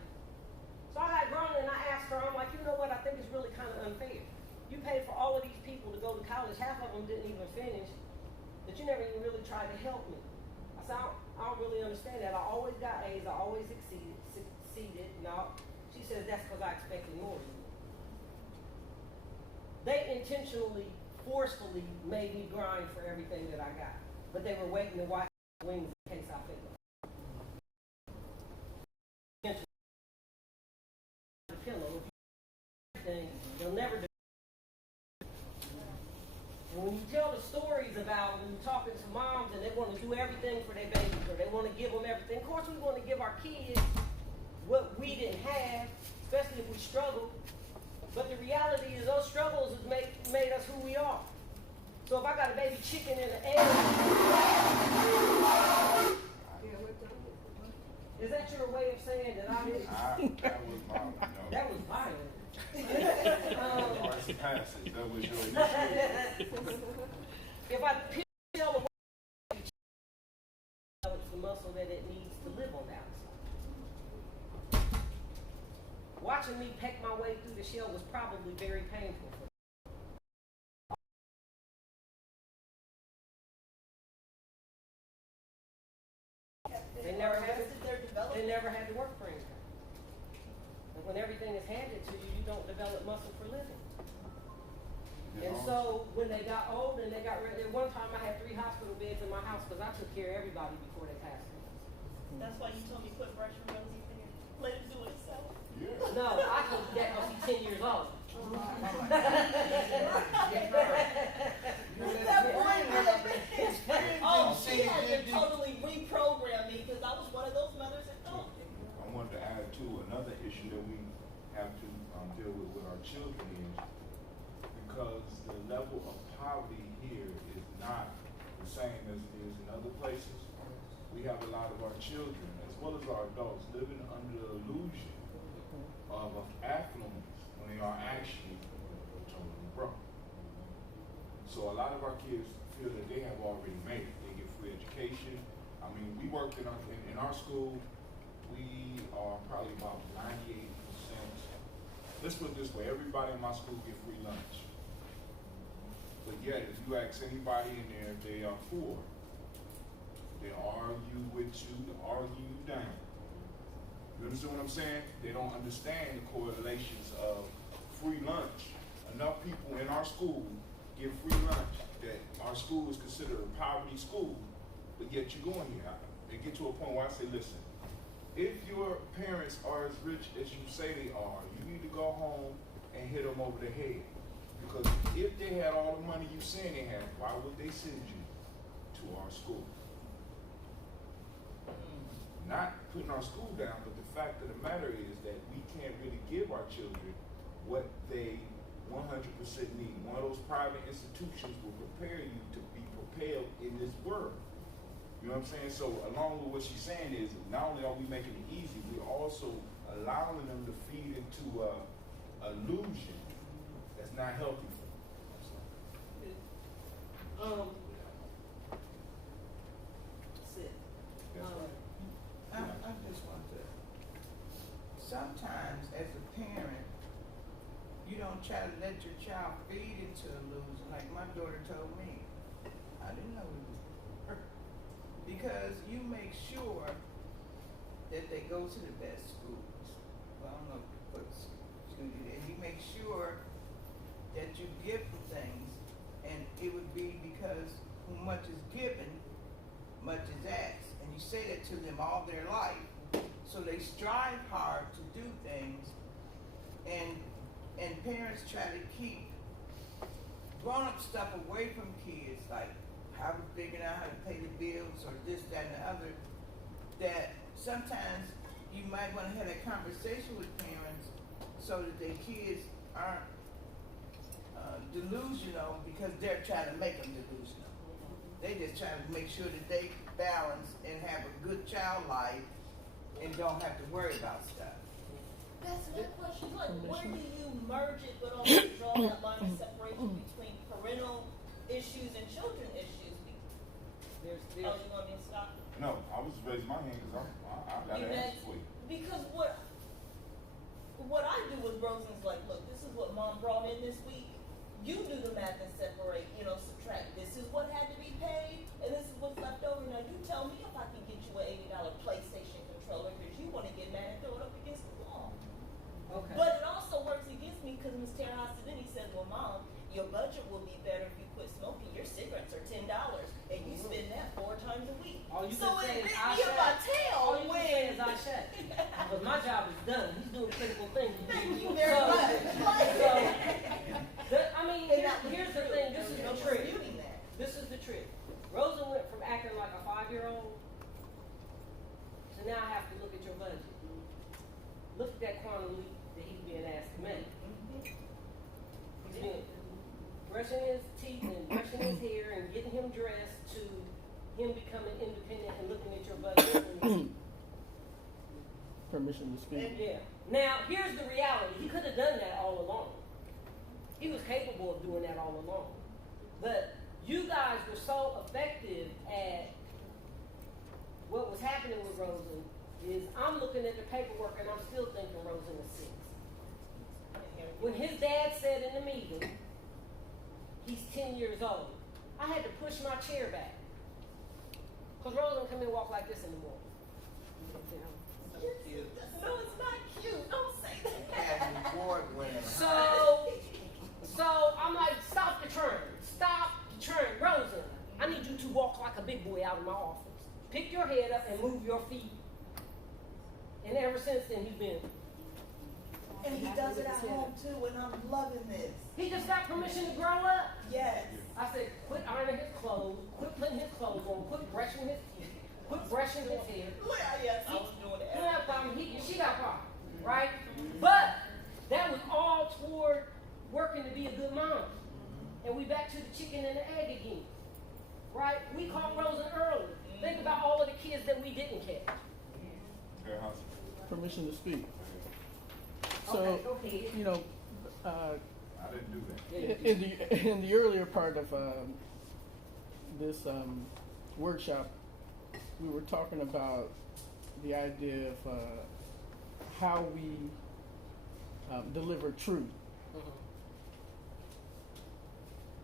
so I got grown and I asked her, I'm like, you know what, I think it's really kind of unfair. You paid for all of these people to go to college, half of them didn't even finish, but you never even really tried to help me. I said, I don't really understand that. I always got A's, I always succeeded. No, she says, that's because I expected more of you. They intentionally, forcefully made me grind for everything that I got, but they were waiting to watch my wings in case I failed. They'll never do. And when you tell the stories about when you're talking to moms and they want to do everything for their babies or they want to give them everything, of course we want to give our kids what we didn't have, especially if we struggle. But the reality is those struggles has made us who we are. So if I got a baby chicken and an egg, is that your way of saying that I didn't? That was violent. No. That was violent. That was your initiative. If I tell away, it's the muscle that it needs to live on the outside. Watching me peck my way through the shell was probably very painful for me. They never had to work for anything. And when everything is handed to you, you don't develop muscle for living. And so when they got old and they got ready, at one time I had 3 hospital beds in my house because I took care of everybody before they passed me. That's why you told me quit brushing Rosie and let him do it himself. Yeah. No, I told you that because he's 10 years old. Oh, she had to totally reprogram me because I was one of those mothers at home. I wanted to add to another issue that we have to deal with our children is because the level of poverty here is not the same as it is in other places. we have a lot of our children, as well as our adults, living under the illusion of affluence when they are actually totally broke. So a lot of our kids feel that they have already made it. They get free education. I mean, we work in our school, we are probably about 98%. Let's put it this way, everybody in my school get free lunch. But yet, if you ask anybody in there if they are poor, they'll argue with you, they'll argue you down. You understand what I'm saying? They don't understand the correlations of free lunch. Enough people in our school get free lunch that our school is considered a poverty school, but yet you go in here. They get to a point where I say, listen, if your parents are as rich as you say they are, you need to go home and hit them over the head. Because if they had all the money you saying they have, why would they send you to our school? Not putting our school down, but the fact of the matter is that we can't really give our children what they 100% need. One of those private institutions will prepare you to be propelled in this world. You know what I'm saying? So along with what she's saying is, not only are we making it easy, we're also allowing them to feed into a illusion that's not healthy for them. Sid. That's right. I just want to, sometimes as a parent, you don't try to let your child feed into illusion. Like my daughter told me, I didn't know it was her. Because you make sure that they go to the best schools. Well, I don't know what school you did. And you make sure that you give them things, and it would be because who much is given, much is asked. And you say that to them all their life. So they strive hard to do things, and parents try to keep grown-up stuff away from kids, like how to figure out how to pay the bills or this, that, and the other, that sometimes you might want to have a conversation with parents so that their kids aren't delusional because they're trying to make them delusional. They just try to make sure that they balance and have a good child life and don't have to worry about stuff. That's a good question. Like, where do you merge it but also draw that line of separation between parental issues and children issues? There's Oh, you want me to stop? No, I was raising my hand because I got You an answer next? for you. Because what I do with Rosen's like, look, this is what mom brought in this week. You do the math and separate, subtract. This is what had to be paid, and this is what's left over. Now you tell me if I can get you an $80 PlayStation controller because you want to get mad and throw it up against the wall. Okay. But it also works against me because Ms. Tara Sidney says, well, Mom, your budget will be better if you quit smoking. Your cigarettes are $10, and you spend that 4 times a week. All you So can say it is bit I me in my shut. tail All you can say when. is I shut. But my job is done. He's doing critical things. Thank you very much. Here's the thing. This is No the trick. disputing that. This is the trick. Rosa went from acting like a 5-year-old to now I have to look at your budget. Look at that quantum leap that he's being asked to make. He's been brushing his teeth and brushing his hair and getting him dressed to him becoming independent and looking at your budget. Permission to speak. Yeah. Now, here's the reality. He could have done that all along. He was capable of doing that all along. But you guys were so effective at what was happening with Rosen is I'm looking at the paperwork and I'm still thinking Rosen is 6. When his dad said in the meeting, he's 10 years old, I had to push my chair back. Because Rosen come and walk like this anymore. Cute. No, it's not cute. Don't say that. Academy Award winner. So I'm like, stop the train. Stop the train. Rosen, I need you to walk like a big boy out of my office. Pick your head up and move your feet. And ever since then, he's been. And he does it at home too, and I'm loving this. He just got permission to grow up. Yes. I said, quit ironing his clothes, quit putting his clothes on, quit brushing his teeth, quit brushing his hair. Yes, I was doing it. You don't have a problem. She got a problem, right? But that was all toward working to be a good mom. And we back to the chicken and the egg again, right? We caught Rosen early. Think about all of the kids that we didn't catch. Permission to speak. Okay, So, go ahead. you know, I didn't do that. in the earlier part of this workshop, we were talking about the idea of how we deliver truth.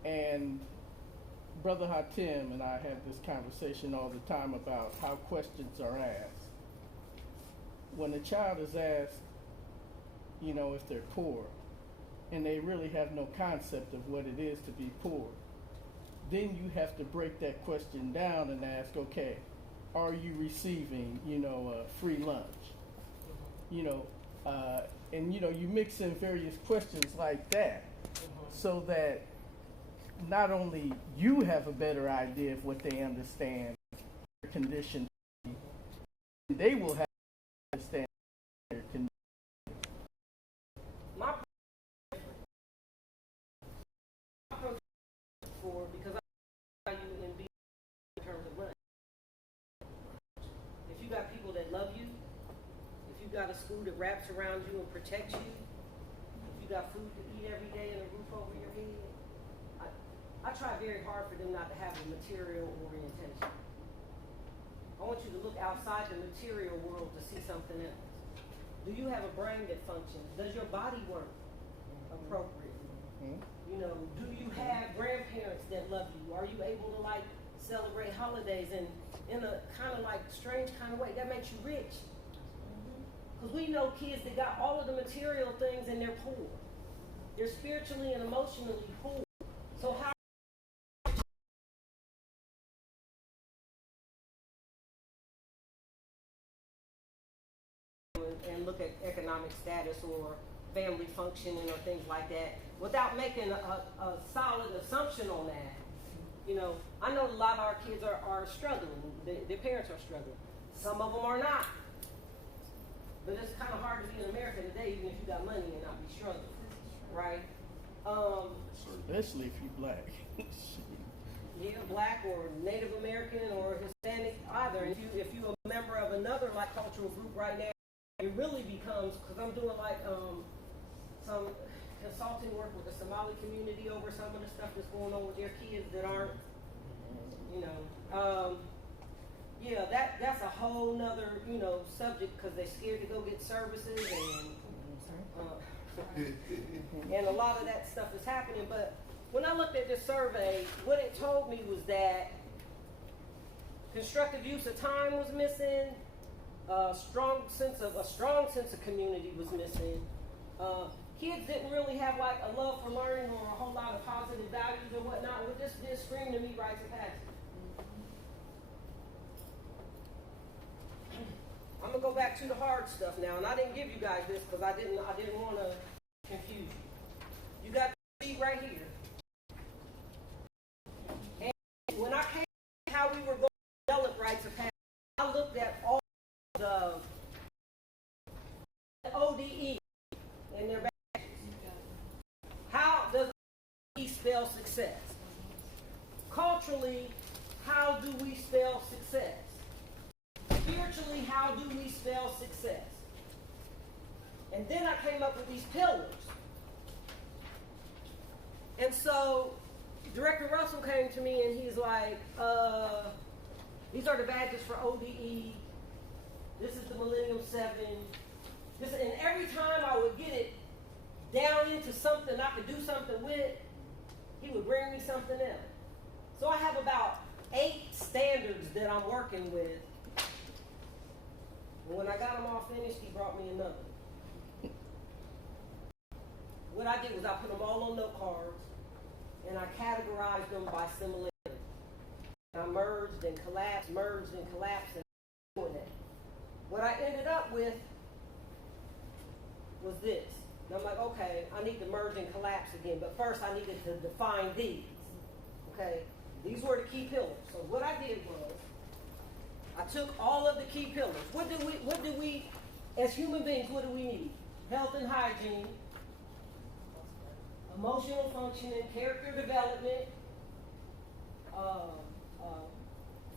And Brother Hatim and I have this conversation all the time about how questions are asked. When a child is asked, you know, if they're poor, and they really have no concept of what it is to be poor, then you have to break that question down and ask, okay, are you receiving, you know, free lunch? You know, and you know, you mix in various questions like that, so that not only you have a better idea of what they understand their condition, they will have to understand their condition. My for because I value in being in terms of money. If you got people that love you, if you got a school that wraps around you and protects you, if you got food to eat every day and a roof over your head, I try very hard for them not to have a material orientation. I want you to look outside the material world to see something else. Do you have a brain that functions? Does your body work appropriately? You know, do you have grandparents that love you? Are you able to like celebrate holidays in a kind of like strange kind of way? That makes you rich. Because we know kids that got all of the material things and they're poor. They're spiritually and emotionally poor. So how and look at economic status or family functioning or things like that without making a solid assumption on that. You know, I know a lot of our kids are struggling. Their parents are struggling. Some of them are not. But it's kind of hard to be in America today even if you got money and not be struggling, right? Especially if you're black. Yeah, black or Native American or Hispanic either. And if you're a member of another like cultural group right now, it really becomes, because I'm doing like some consulting work with the Somali community over some of the stuff that's going on with their kids that aren't, you know, yeah, that's a whole nother, you know, subject because they're scared to go get services and a lot of that stuff is happening. But when I looked at this survey, what it told me was that constructive use of time was missing. A strong sense of community was missing. Kids didn't really have like a love for learning or a whole lot of positive values and whatnot. What this did scream to me rites of passage. I'm gonna go back to the hard stuff now, and I didn't give you guys this because I didn't want to confuse you. You got the sheet right here, and when I came to how we were going to develop rites of passage, I looked at all the ODE in their badges. How does ODE spell success? Culturally, how do we spell success? Spiritually, how do we spell success? And then I came up with these pillars. And so Director Russell came to me and he's like, these are the badges for ODE. This is the Millennium 7. And every time I would get it down into something I could do something with, he would bring me something else. So I have about 8 standards that I'm working with. And when I got them all finished, he brought me another. What I did was I put them all on note cards, and I categorized them by similarity. I merged and collapsed, and doing that. What I ended up with was this. And I'm like, okay, I need to merge and collapse again, but first I needed to define these. Okay, these were the key pillars. So what I did was, I took all of the key pillars. What do we, as human beings, what do we need? Health and hygiene, emotional functioning, character development,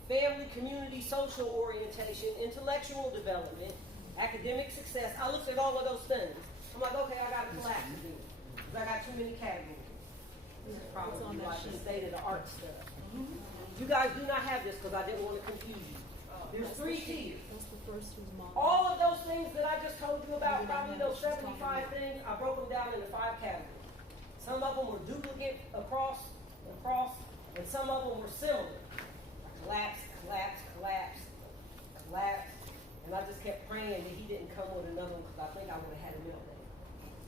family community social orientation, intellectual development, academic success. I looked at all of those things. I'm like, okay, I got to collapse it again. Because I got too many categories. This is probably why the state of the art stuff. You guys do not have this because I didn't want to confuse you. There's 3 tiers. What's the first who's mom? All of those things that I just told you about, probably those 75 things, I broke them down into 5 categories. Some of them were duplicate across, and some of them were similar. Collapse, collapse, collapse, collapse. And I just kept praying that he didn't come with another one because I think I would have had a meltdown.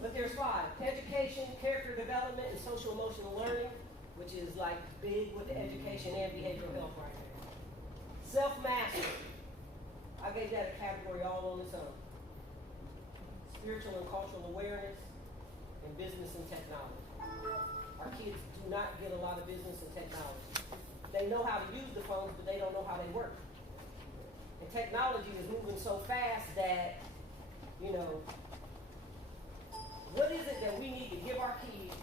But there's 5. Education, character development, and social emotional learning, which is like big with the education and behavioral health right now. Self-mastery. I gave that a category all on its own. Spiritual and cultural awareness, and business and technology. Our kids do not get a lot of business and technology. They know how to use the phones, but they don't know how they work. And technology is moving so fast that, you know, what is it that we need to give our kids?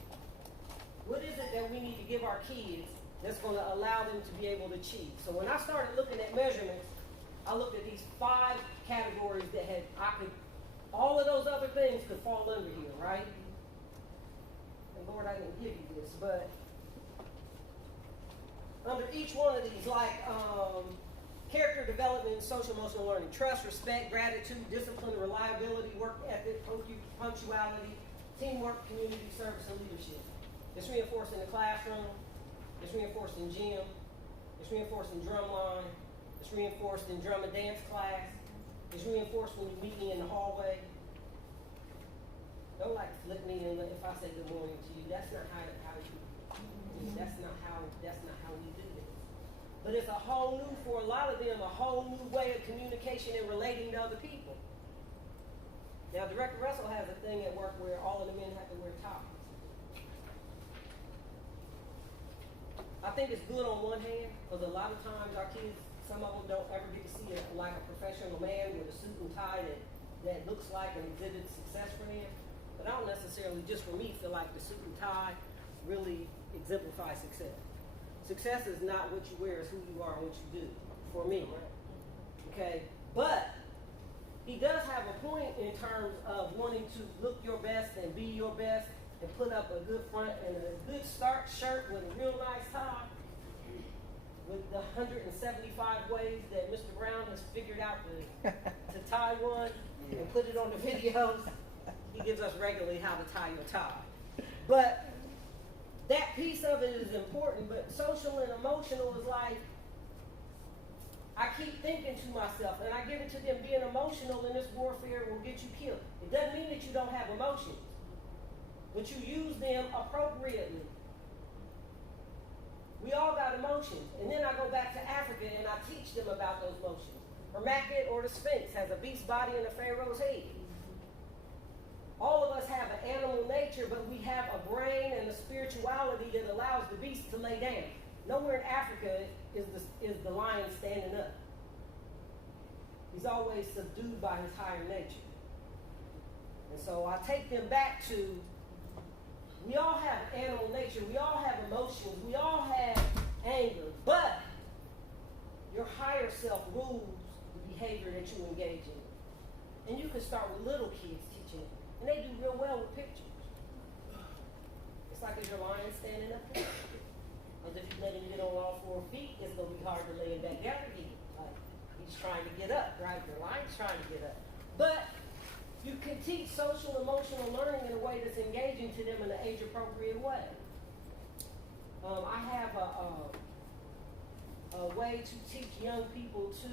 What is it that we need to give our kids that's going to allow them to be able to achieve? So when I started looking at measurements, I looked at these 5 categories that all of those other things could fall under here, right? And Lord, I didn't give you this, but under each one of these, like character development, social emotional learning, trust, respect, gratitude, discipline, reliability, work ethic, punctuality, teamwork, community service, and leadership. It's reinforced in the classroom. It's reinforced in gym. It's reinforced in drumline. It's reinforced in drum and dance class. It's reinforced when you meet me in the hallway. Don't like flip me and if I say good morning to you. That's not how you that's not how we do this. But it's a whole new, for a lot of them, a whole new way of communication and relating to other people. Now, Director Russell has a thing at work where all of the men have to wear ties. I think it's good on one hand, because a lot of times our kids, some of them don't ever get to see like a professional man with a suit and tie that looks like and exhibits success for them. But I don't necessarily, just for me, feel like the suit and tie really exemplifies success. Success is not what you wear, it's who you are and what you do, for me. Okay? But he does have a point in terms of wanting to look your best and be your best and put up a good front and a good starch shirt with a real nice tie. With the 175 ways that Mr. Brown has figured out to tie one and put it on the videos. He gives us regularly how to tie your tie. But that piece of it is important, but social and emotional is like, I keep thinking to myself, and I give it to them, being emotional in this warfare will get you killed. It doesn't mean that you don't have emotions, but you use them appropriately. We all got emotions. And then I go back to Africa and I teach them about those emotions. Hermaket, or the Sphinx, has a beast body and a pharaoh's head. All of us have an animal nature, but we have a brain and a spirituality that allows the beast to lay down. Nowhere in Africa is the lion standing up. He's always subdued by his higher nature. And so I take them back to, we all have animal nature, we all have emotions, we all have anger, but your higher self rules the behavior that you engage in. And you can start with little kids teaching it. And they do real well with pictures. It's like, is your lion standing up there? Because if you let him get on all 4 feet, it's going to be hard to lay him back down again. Like, he's trying to get up, right? The lion's trying to get up. But you can teach social emotional learning in a way that's engaging to them in an age-appropriate way. I have a way to teach young people to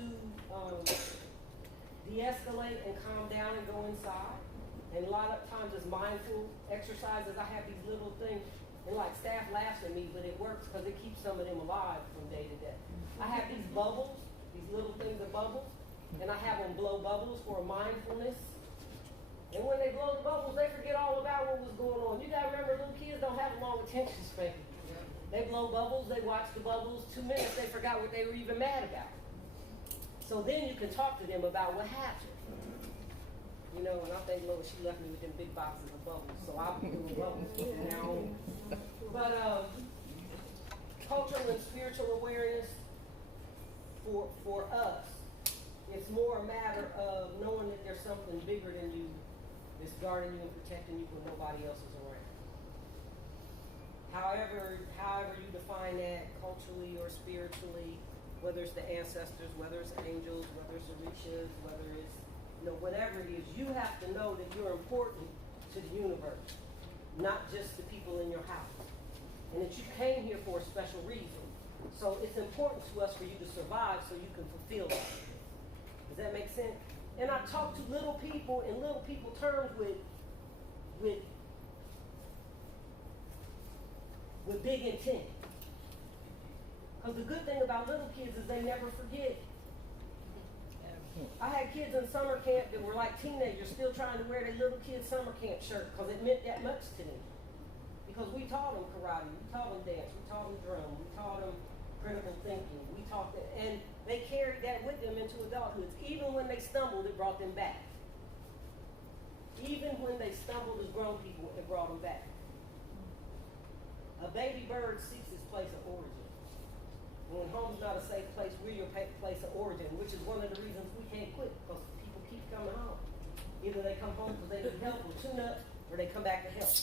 de-escalate and calm down and go inside. And a lot of times it's mindful exercises. I have these little things, and like staff laughs at me, but it works because it keeps some of them alive from day to day. I have these bubbles, these little things of bubbles, and I have them blow bubbles for mindfulness. And when they blow the bubbles, they forget all about what was going on. You gotta remember, little kids don't have a long attention span. They blow bubbles, they watch the bubbles, 2 minutes, they forgot what they were even mad about. So then you can talk to them about what happened. You know, and I think, Lord, she left me with them big boxes of bubbles, so I'll be doing bubbles from now on. But cultural and spiritual awareness, for us, it's more a matter of knowing that there's something bigger than you that's guarding you and protecting you when nobody else is around. However you define that culturally or spiritually, whether it's the ancestors, whether it's angels, whether it's Orishas, whether it's, whatever it is, you have to know that you're important to the universe, not just the people in your house. And that you came here for a special reason. So it's important to us for you to survive so you can fulfill that. Does that make sense? And I talk to little people in little people terms with big intent. Because the good thing about little kids is they never forget. I had kids in summer camp that were like teenagers still trying to wear their little kid summer camp shirt because it meant that much to them. Because we taught them karate, we taught them dance, we taught them drum, we taught them critical thinking, we taught them, and they carried that with them into adulthood. Even when they stumbled, it brought them back. Even when they stumbled as grown people, it brought them back. A baby bird seeks its place of origin. When home's not a safe place, we're your place of origin, which is one of the reasons we can't quit, because people keep coming home. Either they come home because they need help or tune up, or they come back to help.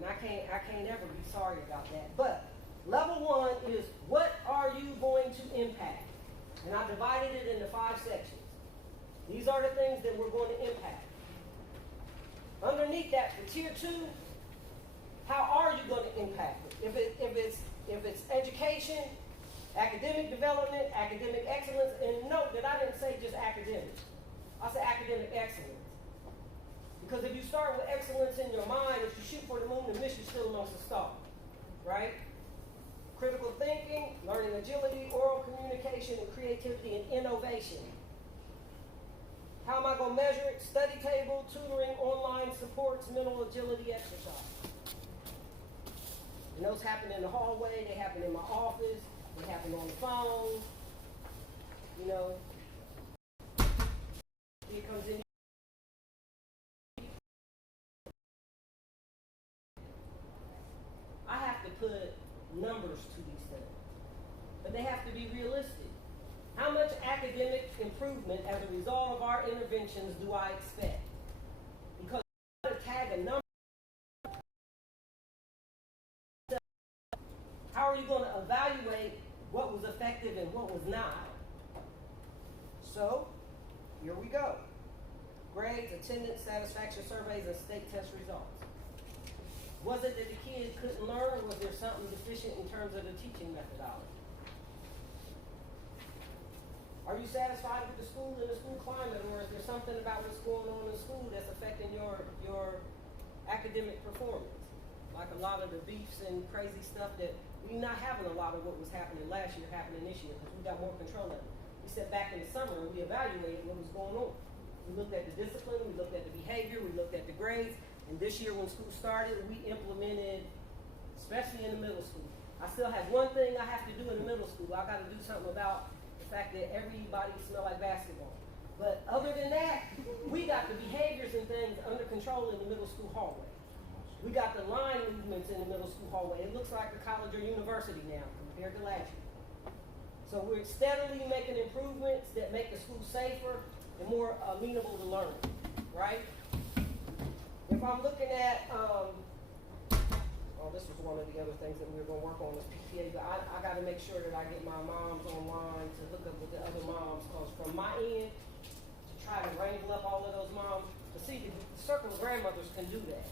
And I can't ever be sorry about that. But level 1 is, what are you going to impact? And I divided it into 5 sections. These are the things that we're going to impact. Underneath that, for tier 2, how are you going to impact it? If it's education, academic development, academic excellence, and note that I didn't say just academics. I said academic excellence. Because if you start with excellence in your mind, if you shoot for the moon and miss, you're still amongst the stars, right? Critical thinking, learning agility, oral communication, and creativity and innovation. How am I going to measure it? Study table, tutoring, online supports, mental agility exercise. And those happen in the hallway, they happen in my office, they happen on the phone, It comes in. I have to put numbers to these things, but they have to be realistic. How much academic improvement as a result of our interventions do I expect? Because I'm going to tag a number. How are you going to evaluate what was effective and what was not? So, here we go. Grades, attendance, satisfaction surveys, and state test results. Was it that the kid couldn't learn, or was there something deficient in terms of the teaching methodology? Are you satisfied with the school and the school climate, or is there something about what's going on in school that's affecting your academic performance? Like a lot of the beefs and crazy stuff that we're not having a lot of what was happening last year happening this year because we got more control of it. We sat back in the summer and we evaluated what was going on. We looked at the discipline, we looked at the behavior, we looked at the grades, and this year when school started, we implemented, especially in the middle school. I still have one thing I have to do in the middle school. I got to do something about the fact that everybody smell like basketball. But other than that, we got the behaviors and things under control in the middle school hallway. We got the line movements in the middle school hallway. It looks like a college or university now compared to last year. So we're steadily making improvements that make the school safer and more amenable to learning, right? If I'm looking at, this was one of the other things that we were going to work on was PTA, but I got to make sure that I get my moms online to hook up with the other moms, because from my end, to try to wrangle up all of those moms, to see the circle of grandmothers can do that.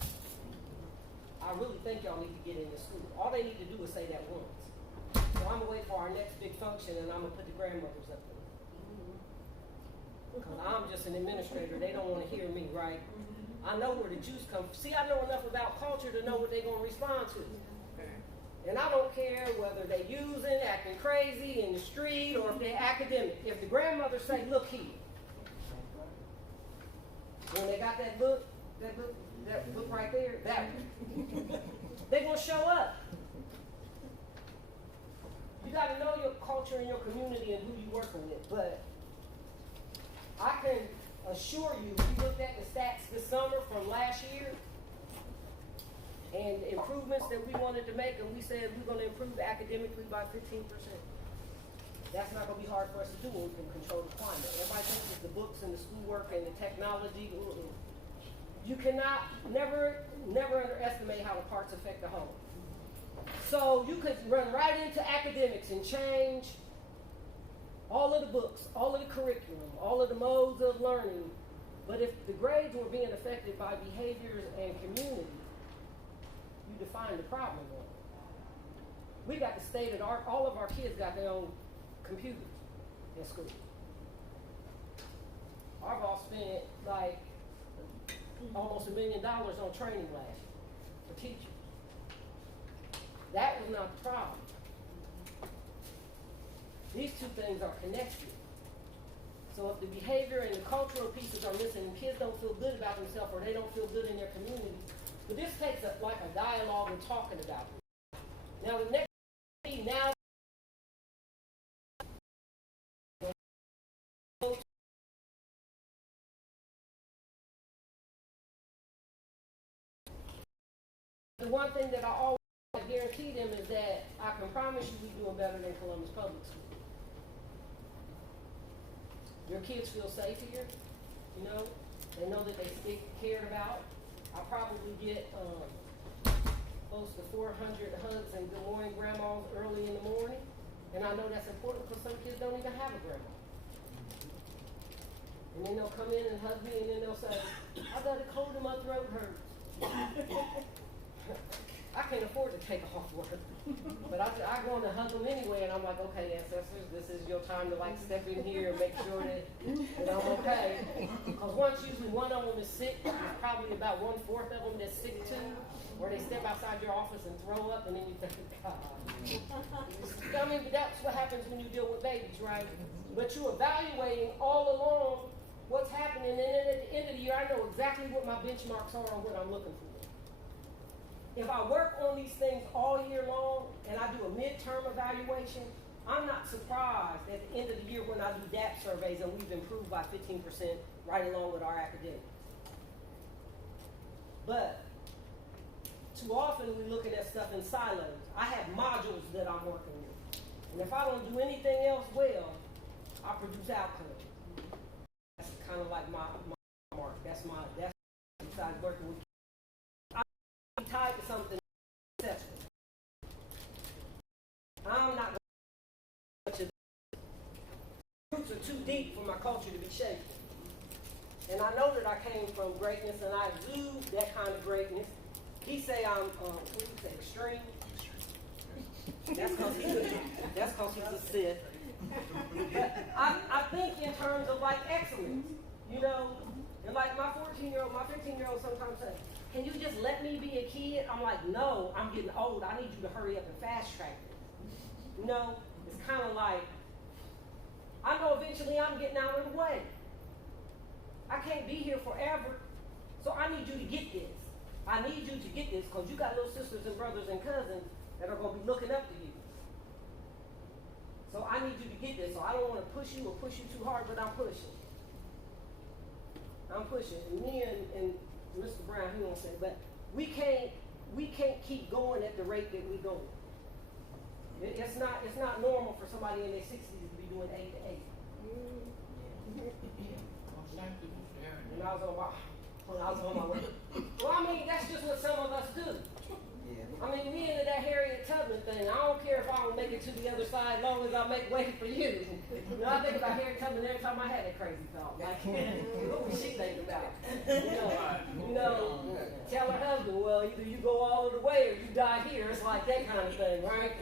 I really think y'all need to get into school. All they need to do is say that once. So I'm going to wait for our next big function, and I'm going to put the grandmothers up there. Because I'm just an administrator. They don't want to hear me, right? I know where the juice comes from. See, I know enough about culture to know what they're going to respond to. And I don't care whether they're using, acting crazy in the street, or if they're academic. If the grandmothers say, look here. When they got that look right there, that one. They're going to show up. You got to know your culture and your community and who you're working with. But I can assure you, we looked at the stats this summer from last year and improvements that we wanted to make, and we said we're going to improve academically by 15%. That's not gonna be hard for us to do when we can control the climate. Everybody thinks it's the books and the schoolwork and the technology. You cannot, never underestimate how the parts affect the whole. So you could run right into academics and change all of the books, all of the curriculum, all of the modes of learning. But if the grades were being affected by behaviors and community, you define the problem wrong. We got the state of all of our kids got their own computers in school. Our boss spent like almost $1 million on training last year for teachers. That was not the problem. These two things are connected. So if the behavior and the cultural pieces are missing and kids don't feel good about themselves or they don't feel good in their community, but this takes a dialogue and talking about it. Now the next thing now the one thing that I always guarantee them is that I can promise you we're doing better than Columbus Public School. Your kids feel safe here, you know. They know that they cared about. I probably get close to 400 hugs and good morning grandmas early in the morning. And I know that's important because some kids don't even have a grandma. And then they'll come in and hug me and then they'll say, I got a cold and my throat hurts. I can't afford to take off work. But I go in to hug them anyway, and I'm like, okay, ancestors, this is your time to like step in here and make sure that I'm okay. Because usually one of them is sick, there's probably about 1/4 of them that's sick too, or they step outside your office and throw up, and then you think, God. I mean, that's what happens when you deal with babies, right? But you're evaluating all along what's happening, and then at the end of the year, I know exactly what my benchmarks are and what I'm looking for. If I work on these things all year long and I do a midterm evaluation, I'm not surprised at the end of the year when I do DAP surveys and we've improved by 15% right along with our academics. But too often we're looking at stuff in silos. I have modules that I'm working with. And if I don't do anything else well, I produce outcomes. That's kind of like my mark. That's besides working with tied to something successful. I'm not going to roots are too deep for my culture to be shaken. And I know that I came from greatness and I exude that kind of greatness. He say I'm what do you say, extreme? That's because he's a Sith. But I think in terms of like excellence, you know, and like my 14-year-old, my 15-year-old sometimes say, can you just let me be a kid? I'm like, no, I'm getting old. I need you to hurry up and fast track it. You know, it's kind of like, I know eventually I'm getting out of the way. I can't be here forever. So I need you to get this. I need you to get this because you got little sisters and brothers and cousins that are going to be looking up to you. So I need you to get this. So I don't want to push you or push you too hard, but I'm pushing. I'm pushing. And me and Mr. Brown, he won't say, but we can't keep going at the rate that we're going. It's not normal for somebody in their 60s to be doing 8 to 8. And I was on my way. Well, I mean, that's just what some of us do. I mean, we into that Harriet Tubman thing. I don't care if I don't make it to the other side as long as I make way for you. You know, I think about Harriet Tubman every time I had a crazy thought. Like, what would she think about? You know, tell her husband, well, either you go all of the way or you die here. It's like that kind of thing, right?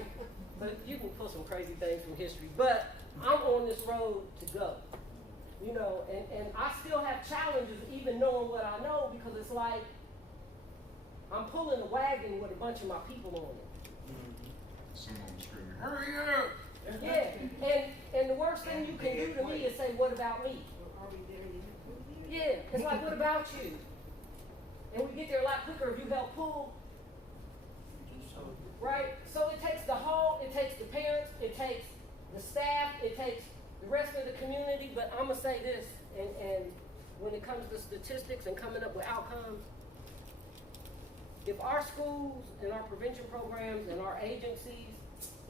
But you can pull some crazy things from history. But I'm on this road to go. You know, and I still have challenges even knowing what I know because it's like, I'm pulling a wagon with a bunch of my people on it. Someone screaming, hurry up! Yeah, and the worst thing you can do to me is say, what about me? Are we there yet? Yeah, it's like, what about you? And we get there a lot quicker if you help pull. Right? So it takes it takes the parents, it takes the staff, it takes the rest of the community, but I'm going to say this, and when it comes to statistics and coming up with outcomes, if our schools and our prevention programs and our agencies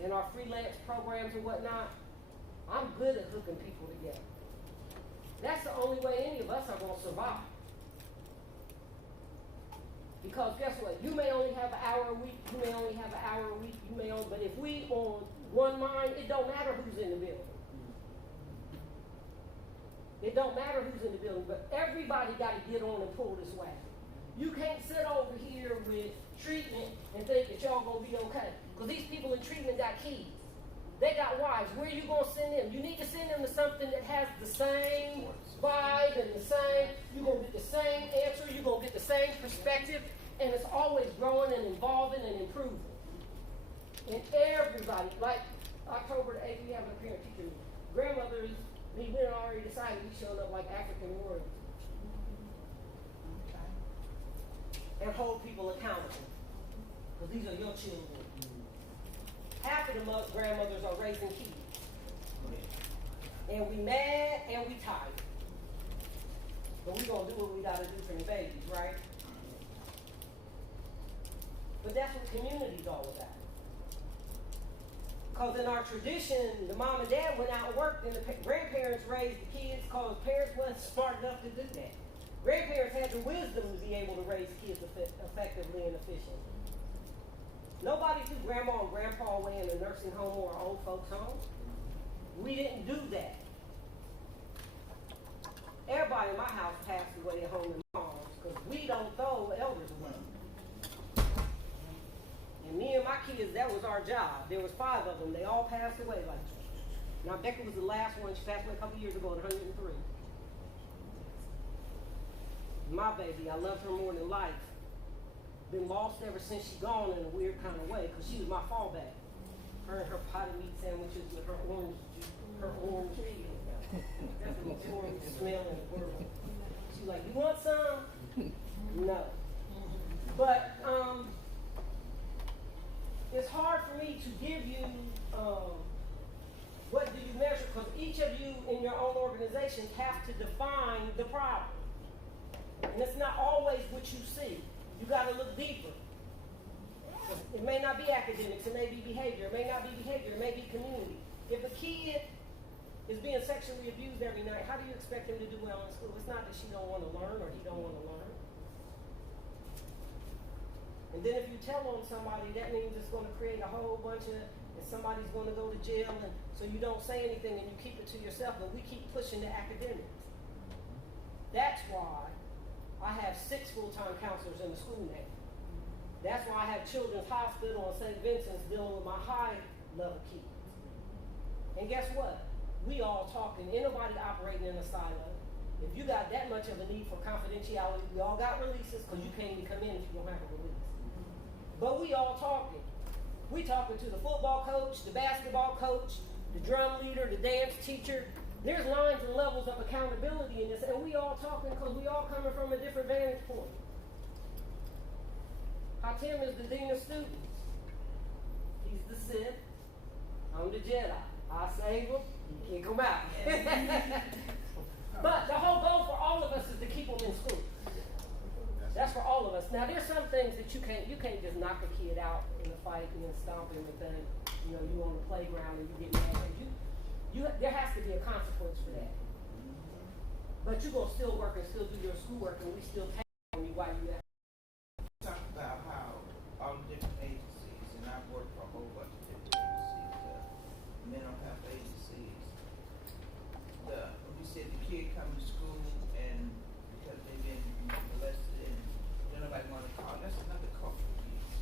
and our freelance programs and whatnot I'm good at hooking people together. That's the only way any of us are going to survive. Because guess what? You may only have an hour a week, you may only have an hour a week, but if we on one mind, it don't matter who's in the building. It don't matter who's in the building, but everybody got to get on and pull this wagon. You can't sit over here with treatment and think that y'all gonna be okay. Because these people in treatment got kids. They got wives. Where are you gonna send them? You need to send them to something that has the same vibe and the same, you're gonna get the same answer, you're gonna get the same perspective, and it's always growing and evolving and improving. And everybody, like October the 8th, we have a parent teacher. Grandmothers, we already decided we showed up like African warriors. Okay. And hold people accountable. Because these are your children. Half of the grandmothers are raising kids. And we mad and we tired. But we gonna do what we gotta do for the babies, right? But that's what community's all about. Because in our tradition, the mom and dad went out and worked and the grandparents raised the kids because parents weren't smart enough to do that. Grandparents had the wisdom to be able to raise kids effectively and efficiently. Nobody threw grandma and grandpa away in a nursing home or an old folks home. We didn't do that. Everybody in my house passed away at home in moms because we don't throw elders away. And me and my kids, that was our job. There was 5 of them. They all passed away. Now Becca was the last one. She passed away a couple years ago at 103. My baby, I loved her more than life. Been lost ever since she gone in a weird kind of way because she was my fallback. Her and her potted meat sandwiches with her orange peel. That's the most orange smell in the world. She's like, you want some? No. But it's hard for me to give you what do you measure, because each of you in your own organizations have to define the problem. And it's not always what you see. You got to look deeper. It may not be academics, it may be behavior, it may not be behavior, it may be community. If a kid is being sexually abused every night, how do you expect him to do well in school? It's not that she don't want to learn or he don't want to learn. And then if you tell on somebody, that means it's going to create a whole bunch of, and somebody's going to go to jail, and so you don't say anything and you keep it to yourself, but we keep pushing the academics. That's why I have 6 full-time counselors in the school now. That's why I have Children's Hospital on St. Vincent's dealing with my high-level kids. And guess what? We all talking. Ain't nobody operating in a silo. If you got that much of a need for confidentiality, we all got releases because you can't even come in if you don't have a release. But we all talking. We talking to the football coach, the basketball coach, the drum leader, the dance teacher. There's lines and levels of accountability in this, and we all talking because we all coming from a different vantage point. Hatim is the dean of students. He's the Sith. I'm the Jedi. I save him, he kick him out. But the whole goal for all of us is to keep them in school. That's for all of us. Now there's some things that you can't just knock a kid out in a fight and then stomp him and then, you on the playground and you get mad. There has to be a consequence for that. But you're going to still work and still do your schoolwork, and we still take on you while you have. Talk about how all the different agencies, and I've worked for a whole bunch of different agencies, mental health agencies. You said the kid come to school and because they've been molested and nobody want to call. That's another cultural piece.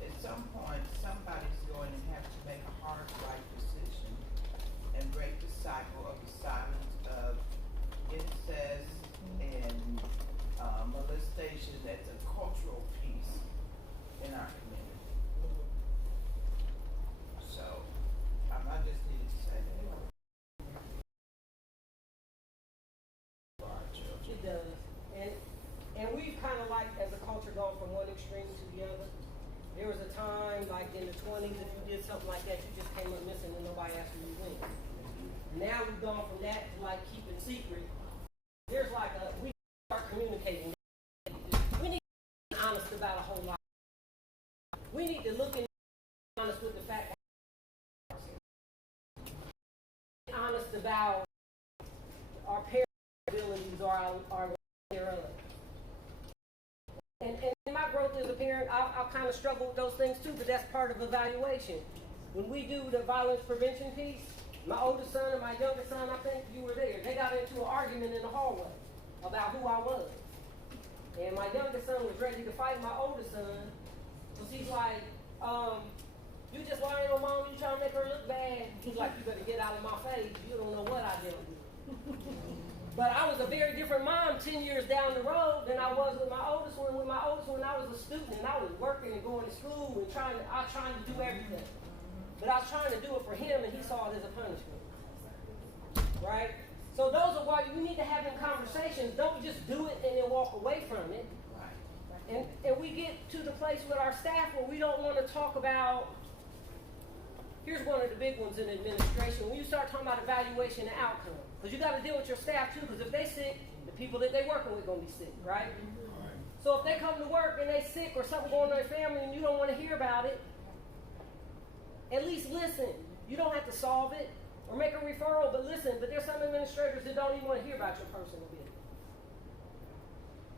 At some point, somebody's going to have to make a hard right decision and break the cycle of the silence of incest and molestation. That's a cultural piece in our community. So, I just needed to say that. For our children. It does. And we've kind of like, as a culture, gone from one extreme to the other. There was a time, like in the 20s, if you did something like that, you just came up missing and nobody asked you to win. Now we've gone from that to like keep it secret. There's like we start communicating. We need to be honest about a whole lot. We need to look and be honest with the fact about our parents' abilities or our thereof. And in my growth as a parent, I'll kind of struggle with those things too, but that's part of evaluation. When we do the violence prevention piece, my oldest son and my youngest son, I think you were there, they got into an argument in the hallway about who I was. And my youngest son was ready to fight my oldest son, because he's like, you just lying on mom, you trying to make her look bad. He's like, you better get out of my face, you don't know what I dealt with. But I was a very different mom 10 years down the road than I was with my oldest one. With my oldest one, I was a student and I was working and going to school and trying to do everything. But I was trying to do it for him and he saw it as a punishment. Right? So those are why we need to have them conversations. Don't just do it and then walk away from it. And we get to the place with our staff where we don't want to talk about, here's one of the big ones in administration, when you start talking about evaluation and outcome. Because you got to deal with your staff too, because if they sick, the people that they're working with are going to be sick, right? So if they come to work and they sick or something going on in their family and you don't want to hear about it, at least listen. You don't have to solve it or make a referral, but listen. But there's some administrators that don't even want to hear about your personal business.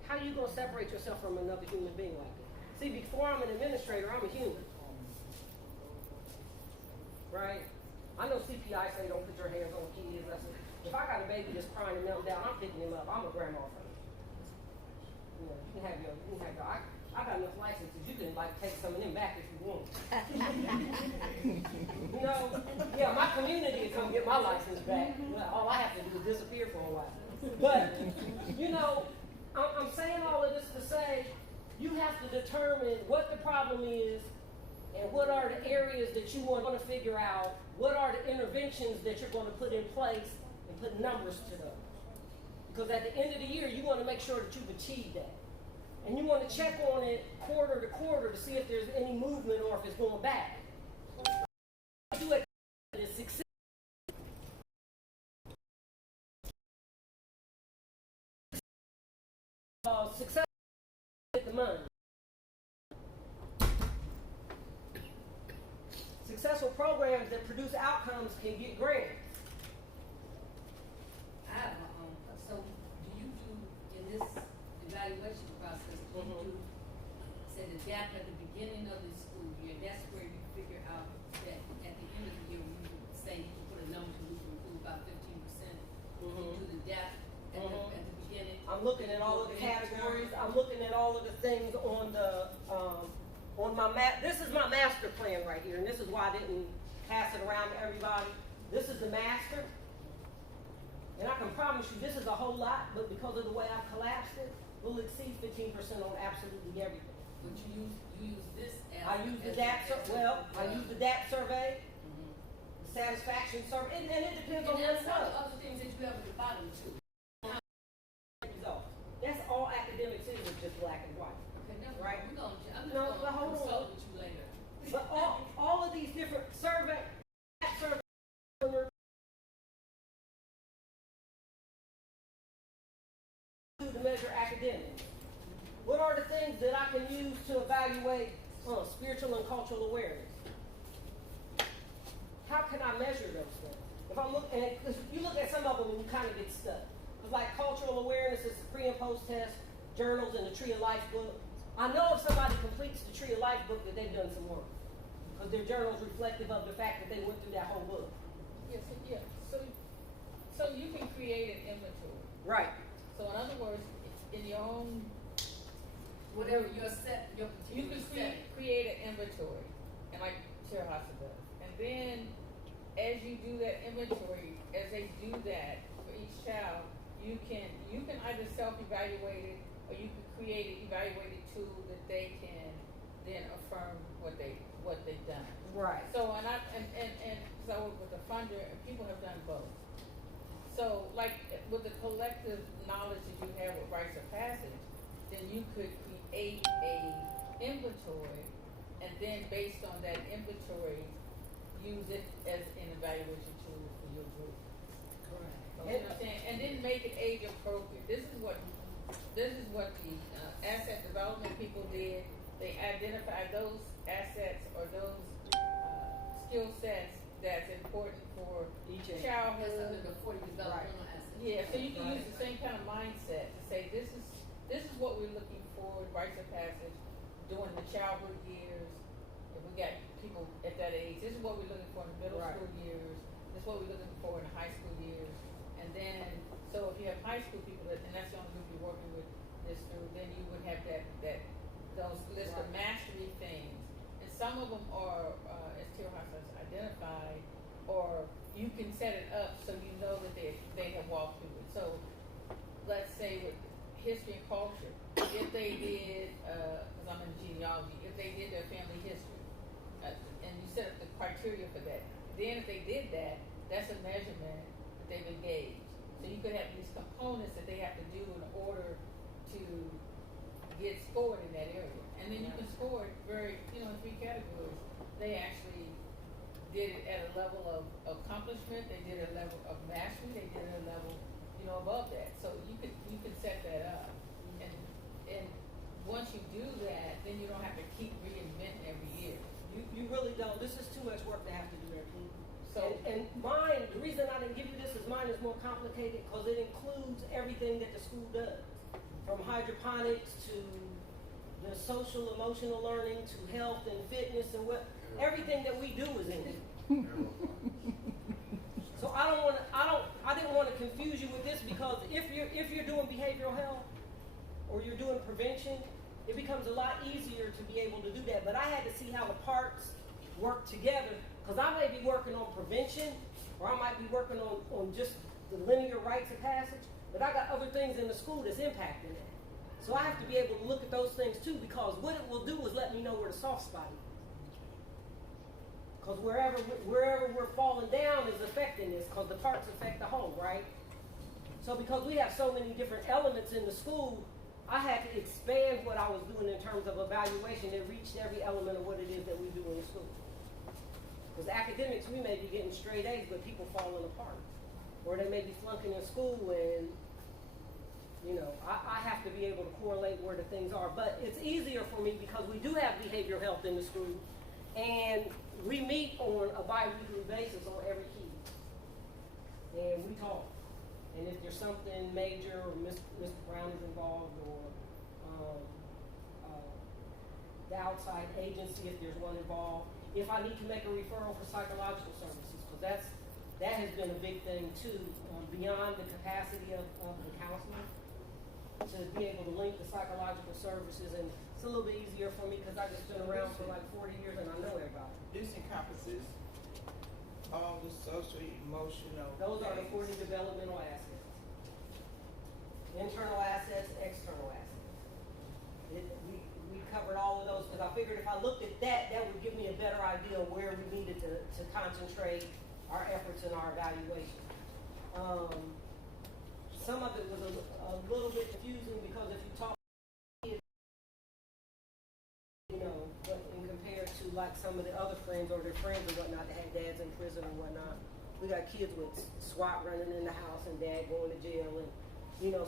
How are you going to separate yourself from another human being like that? See, before I'm an administrator, I'm a human. Right? I know CPI say don't put your hands on kids. I said, if I got a baby that's crying and melting down, I'm picking him up. I'm a grandma first. You know, you can have your I got enough licenses. You can like take some of them back if you want. You know, yeah, my community will come get my license back. All I have to do is disappear for a while. But you know, I'm saying all of this to say you have to determine what the problem is and what are the areas that you want to figure out. What are the interventions that you're going to put in place and put numbers to those? Because at the end of the year, you want to make sure that you've achieved that. And you want to check on it quarter to quarter to see if there's any movement or if it's going back. Do it is success. Success with the money. Successful programs that produce outcomes can get grants. I have so do you do in this evaluation process, do you do say the gap at the beginning of the school year, that's where you figure out that at the end of the year you say you put a number to improve about 15%. You do the gap at the beginning. I'm looking at all of the categories. I'm looking at all of the things on the on my map. This is my master plan right here, and this is why I didn't pass it around to everybody. This is the master. And I can promise you this is a whole lot, but because of the way I've collapsed it, we'll exceed 15% on absolutely everything. But you use this as I use the DAP survey, the satisfaction survey, and it depends on what there's it's some up. other things that you have at the bottom too. Results. That's all academics is just black and white. Okay, never Right. mind. I'm just No, but gonna hold consult on. with you later. But all of these different surveys to measure academics. What are the things that I can use to evaluate spiritual and cultural awareness? How can I measure those things? If I'm looking at, because you look at some of them and you kind of get stuck. Because like cultural awareness is the pre and post test, journals, and the Tree of Life book. I know if somebody completes the Tree of Life book that they've done some work. Because their journal is reflective of the fact that they went through that whole book. Yes, yeah. So you can create an inventory. Right. So in other words, in your own, Whatever your set, your you particular can setting. create an inventory, and like Chair Hassa does. And then, as you do that inventory, as they do that for each child, you can either self-evaluate it, or you can create an evaluated tool that they can then affirm what they've done. Right. So so with the funder, people have done both. So like with the collective knowledge that you have with rites of passage, then you could create a inventory, and then based on that inventory, use it as an evaluation tool for your group. Correct. You know what I'm saying? And then make it age appropriate. This is what the asset development people did. They identified those assets or those skill sets that's important for That's childhood. under the 40 developmental assets. Yeah, so you can use the same kind of mindset to say this is what we're looking for, rites of passage, during the childhood years. If we got people at that age, this is what we're looking for in the middle school years. This is what we're looking for in the high school years. And then, so if you have high school people, and that's the only group you're working with this through, then you would have those list of mastery things. And some of them are, as Tierhouse has identified, or you can set it up so you know that they have walked through it. So let's say with history and culture, if they did, because I'm in genealogy, if they did their family history, and you set up the criteria for that, then if they did that, that's a measurement that they've engaged. So you could have these components that they have to do in order to get scored in that area. And then you can score it in 3 categories. They actually did it at a level of accomplishment, they did it at a level of mastery, they did it at a level, above that. So you can set that up. And once you do that, then you don't have to keep reinventing every year. You really don't. This is too much work to have to do that. So and mine, the reason I didn't give you this is mine is more complicated because it includes everything that the school does, from hydroponics to the social emotional learning to health and fitness and everything that we do is in it. So I didn't want to confuse you with this because if you're doing behavioral health or you're doing prevention, it becomes a lot easier to be able to do that. But I had to see how the parts work together because I may be working on prevention or I might be working on just the linear rites of passage, but I got other things in the school that's impacting that. So I have to be able to look at those things too because what it will do is let me know where the soft spot is. Because wherever we're falling down is affecting this because the parts affect the whole, right? So because we have so many different elements in the school, I had to expand what I was doing in terms of evaluation. It reached every element of what it is that we do in the school. Because academics, we may be getting straight A's, but people falling apart. Or they may be flunking in school and, I have to be able to correlate where the things are. But it's easier for me because we do have behavioral health in the school. And we meet on a bi-weekly basis on every key. And we talk. And if there's something major or Mr. Brown is involved or the outside agency, if there's one involved, if I need to make a referral for psychological services, because that has been a big thing too, beyond the capacity of the counselor, to be able to link the psychological services. And it's a little bit easier for me because I've just been around for like 40 years and I know everybody. This encompasses all the social, emotional. Those are the 40 developmental assets. Internal assets, external assets. We covered all of those because I figured if I looked at that would give me a better idea of where we needed to concentrate our efforts in our evaluation. Some of it was a little bit confusing because if you talk to kids, but in compared to like some of the other friends or their friends or whatnot that had dads in prison or whatnot, we got kids with SWAT running in the house and dad going to jail. And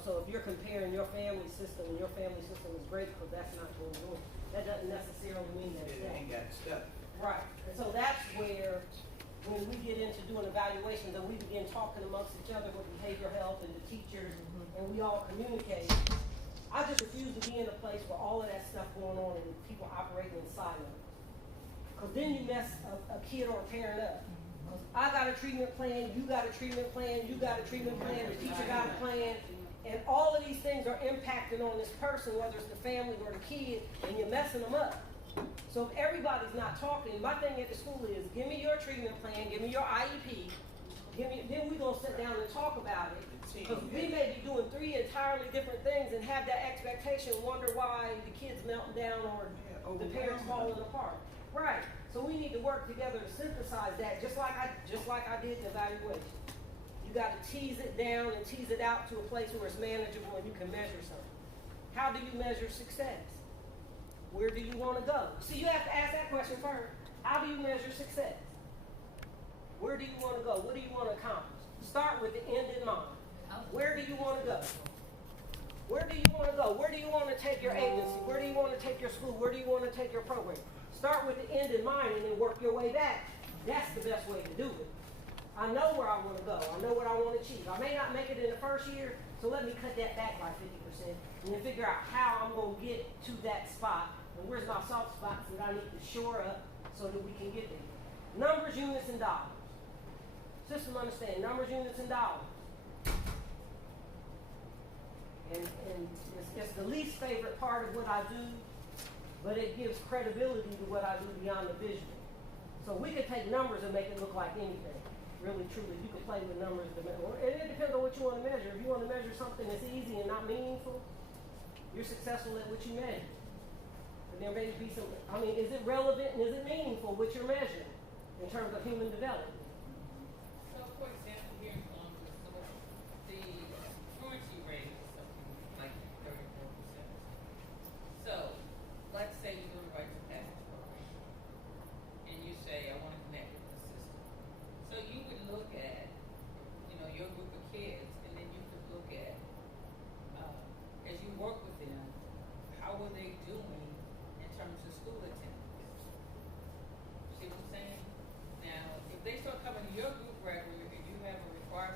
so if you're comparing your family system and your family system is great because that's not going on, that doesn't necessarily mean that it's It ain't got stuff. right. And so that's where when we get into doing evaluations and we begin talking amongst each other with behavioral health and the teachers and we all communicate, I just refuse to be in a place where all of that stuff going on and people operating in silence. Because then you mess a kid or a parent up. I got a treatment plan, you got a treatment plan, you got a treatment plan, the teacher got a plan, and all of these things are impacting on this person, whether it's the family or the kid, and you're messing them up. So if everybody's not talking, my thing at the school is, give me your treatment plan, give me your IEP, then we're going to sit down and talk about it. Because we may be doing 3 entirely different things and have that expectation, wonder why the kid's melting down or the parents falling apart. Right. So we need to work together to synthesize that, just like I did in evaluation. You got to tease it down and tease it out to a place where it's manageable and you can measure something. How do you measure success? Where do you want to go? See, you have to ask that question first. How do you measure success? Where do you want to go? What do you want to accomplish? Start with the end in mind. Where do you want to go? Where do you want to go? Where do you want to take your agency? Where do you want to take your school? Where do you want to take your program? Start with the end in mind and then work your way back. That's the best way to do it. I know where I want to go. I know what I want to achieve. I may not make it in the first year, so let me cut that back by 50% and then figure out how I'm going to get to that spot and where's my soft spots that I need to shore up so that we can get there. Numbers, units, and dollars. System understand numbers, units, and dollars. And it's the least favorite part of what I do, but it gives credibility to what I do beyond the visual. So we could take numbers and make it look like anything. Really, truly, you can play with numbers. And it depends on what you want to measure. If you want to measure something that's easy and not meaningful, you're successful at what you measure. But there may be some, is it relevant and is it meaningful what you're measuring in terms of human development? So, for example, here in Columbus, the truancy rate is something like 34%. So, let's say you're doing the Rites of Passage program, and you say, I want to connect with the system. So you would look at, your group of kids, and then you could look at, as you work with them, how are they doing in terms of school attendance? See what I'm saying? Now, if they start coming to your group regularly and you have a requirement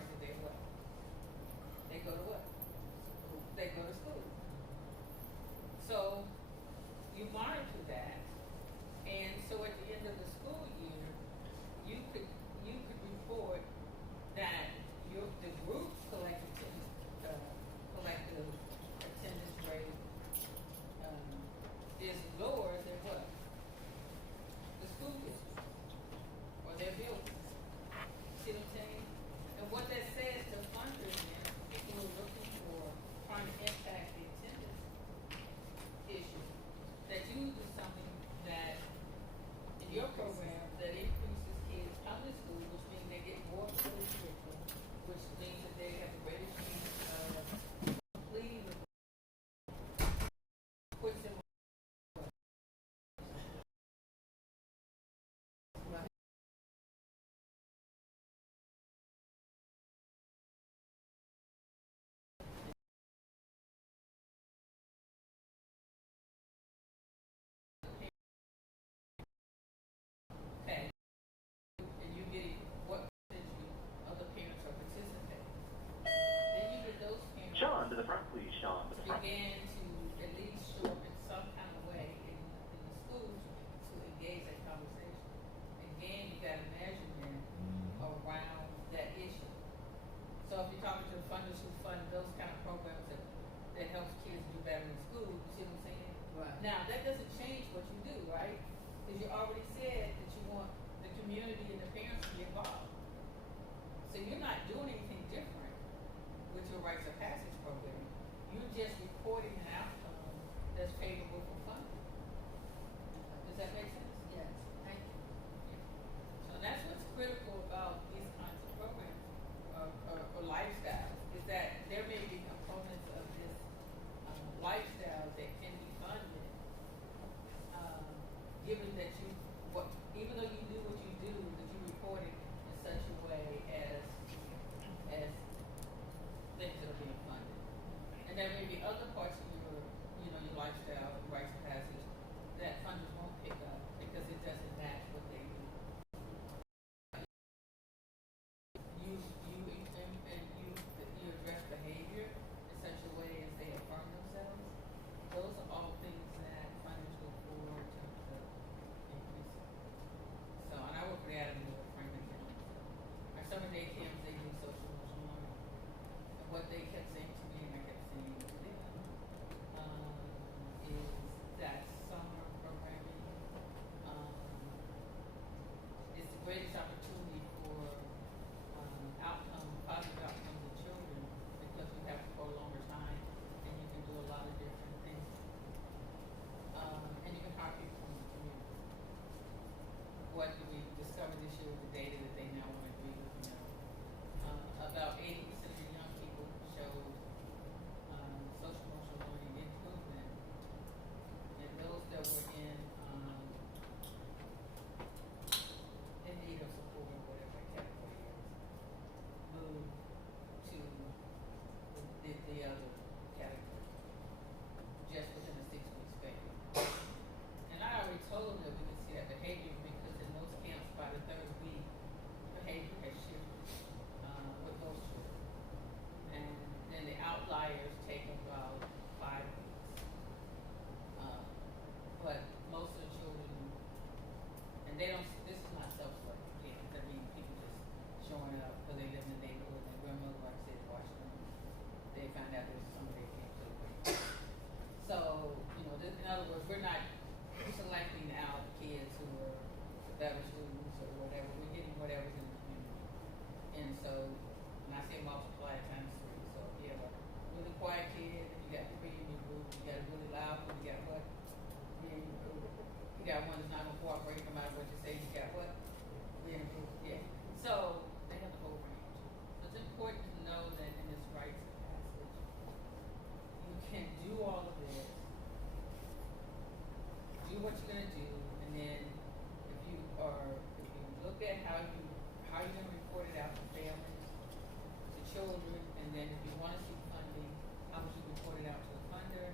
children, and then if you want to see funding, how much you report it out to the funder,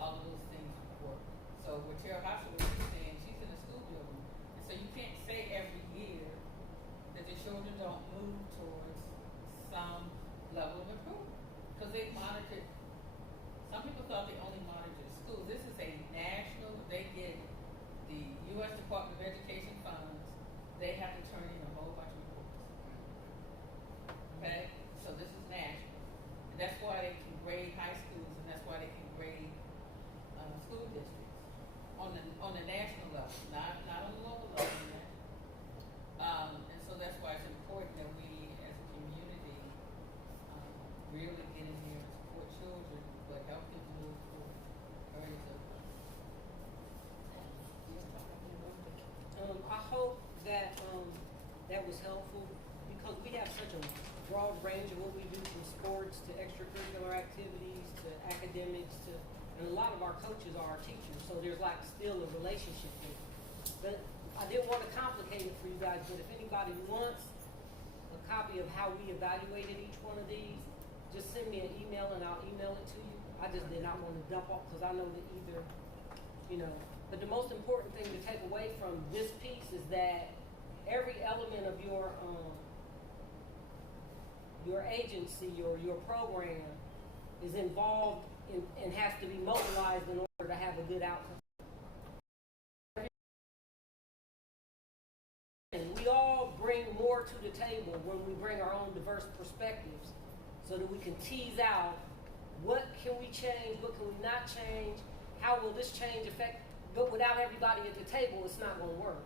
all of those things work. So what Terrell Hofstra was saying, she's in a school building, and so you can't say every year that the children don't move towards some level of improvement, because they monitored. Some people thought they only monitored schools. This is a national. They get the U.S. Department of Education funds. They have to turn in a whole bunch of reports. Okay, so this is national, and that's why they can grade high schools, and that's why they can grade school districts on the national level, not on the local level. And so that's why it's important that we, as a community, really get in here and support children, but help them to move forward. I hope that that was helpful, because we have such a broad range of what we do, from sports to extracurricular activities to academics to, and a lot of our coaches are our teachers, so there's like still a relationship there. But I didn't want to complicate it for you guys, but if anybody wants a copy of how we evaluated each one of these, just send me an email and I'll email it to you. I just did not want to dump off, because I know that either, but the most important thing to take away from this piece is that every element of your agency or your program is involved in, and has to be mobilized in order to have a good outcome. And we all bring more to the table when we bring our own diverse perspectives, so that we can tease out what can we change, what can we not change, how will this change affect. But without everybody at the table, it's not going to work.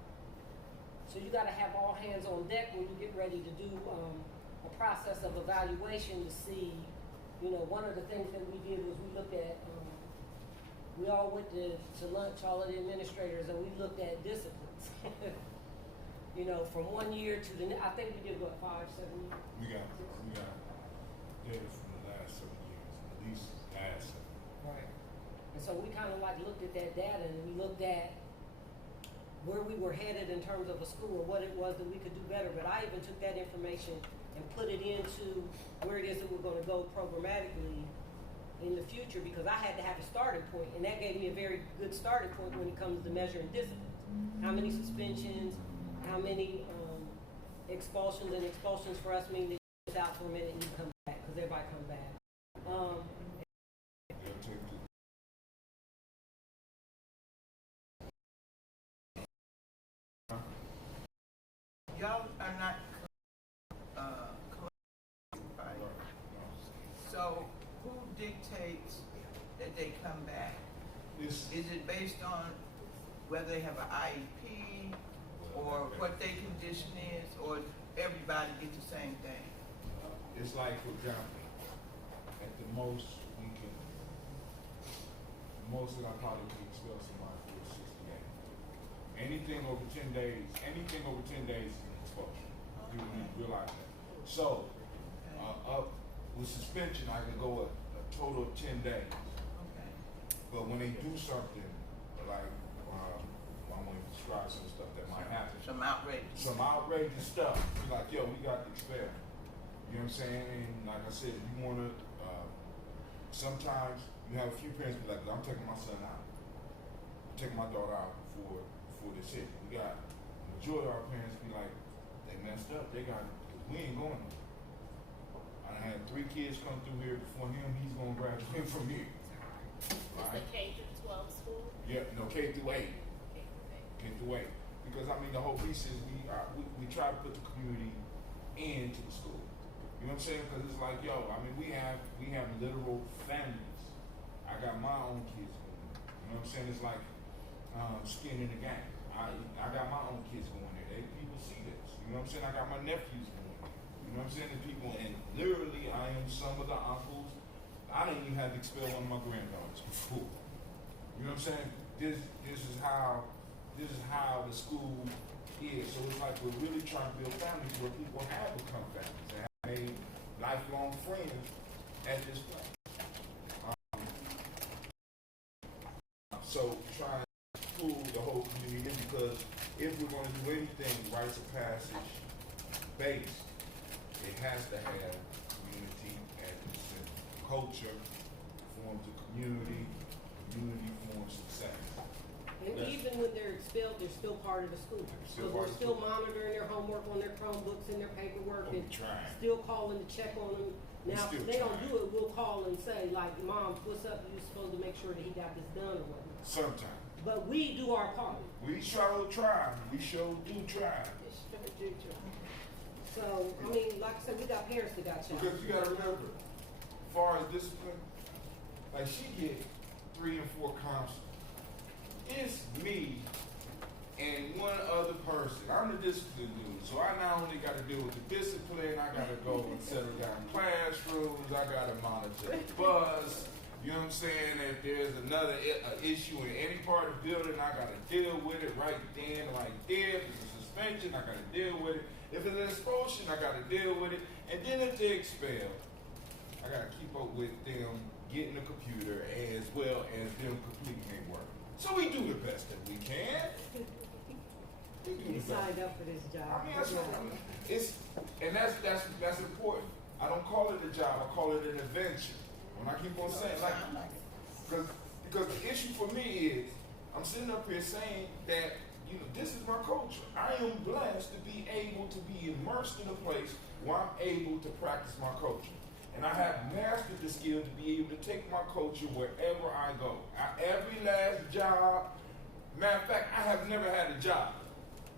So you got to have all hands on deck when you get ready to do a process of evaluation to see, one of the things that we did was we looked at, we all went to lunch, all of the administrators, and we looked at disciplines. From 1 year to the next. I think we did, 5, 7 years? We got data from the last 7 years, at least last 7. Right. And so we kind of looked at that data, and we looked at where we were headed in terms of a school, or what it was that we could do better. But I even took that information and put it into where it is that we're going to go programmatically in the future, because I had to have a starting point, and that gave me a very good starting point when it comes to measuring disciplines. How many suspensions, how many expulsions, and expulsions for us mean that you're out for a minute and you come back, because everybody comes back. Y'all are not collective, right? So who dictates that they come back? Is it based on whether they have an IEP, or what their condition is, or everybody gets the same thing? It's like, for example, at the most that I probably can expel somebody for is 68. Anything over 10 days is an expulsion. You need to realize that. So, up with suspension, I can go a total of 10 days. Okay. But when they do something, like, I'm going to describe some stuff that might happen. Some outrageous Stuff. You're like, yo, we got to expel. You know what I'm saying? And like I said, you want to, sometimes you have a few parents be like, I'm taking my son out. I'm taking my daughter out before this hit. We got the majority of our parents be like, they messed up. They got it. We ain't going there. I had 3 kids come through here before him. He's going to graduate from here. Right? Is the K through 12 school? Yeah, no, K through 8. K through 8. Because, the whole piece is we try to put the community into the school. You know what I'm saying? Because it's like, yo, we have literal families. I got my own kids going there. You know what I'm saying? It's like skin in the game. I got my own kids going there. People see this. You know what I'm saying? I got my nephews going there. You know what I'm saying? The people, and literally, I am some of the uncles. I didn't even have to expel one of my granddaughters before. You know what I'm saying? This is how the school is. So it's like we're really trying to build families where people have become families and have made lifelong friends at this point. So trying to pull the whole community in, because if we're going to do anything rites of passage based, it has to have community at its center. Culture forms a community, community forms success. And even when they're expelled, they're still part of the school. Still So part we're of the still school. monitoring their homework on their Chromebooks and their paperwork, Oh, and we trying. still calling to check on them. We Now, still if they don't trying. do it, we'll call and say, like, Mom, what's up? You're supposed to make sure that he got this done or whatnot. Sometimes. But we do our part. We sure try. We sure do try. So, I mean, like I said, we got parents that got child. Because you gotta remember, as far as discipline, like she get 3 and 4 counselors. It's me and one other person. I'm the discipline dude, so I not only got to deal with the discipline, I got to go and settle down classrooms, I got to monitor the bus. You know what I'm saying? If there's another issue in any part of the building, I got to deal with it right then, right there. If it's a suspension, I got to deal with it. If it's an expulsion, I got to deal with it. And then if they're expelled, I got to keep up with them getting a computer as well as them completing their work. So we do the best that we can. We do You the best. signed up for this job. I mean, that's important. I don't call it a job. I call it an adventure. When I keep on saying, like, because the issue for me is, I'm sitting up here saying that, you know, this is my culture. I am blessed to be able to be immersed in a place where I'm able to practice my culture. And I have mastered the skill to be able to take my culture wherever I go. Every last job, matter of fact, I have never had a job.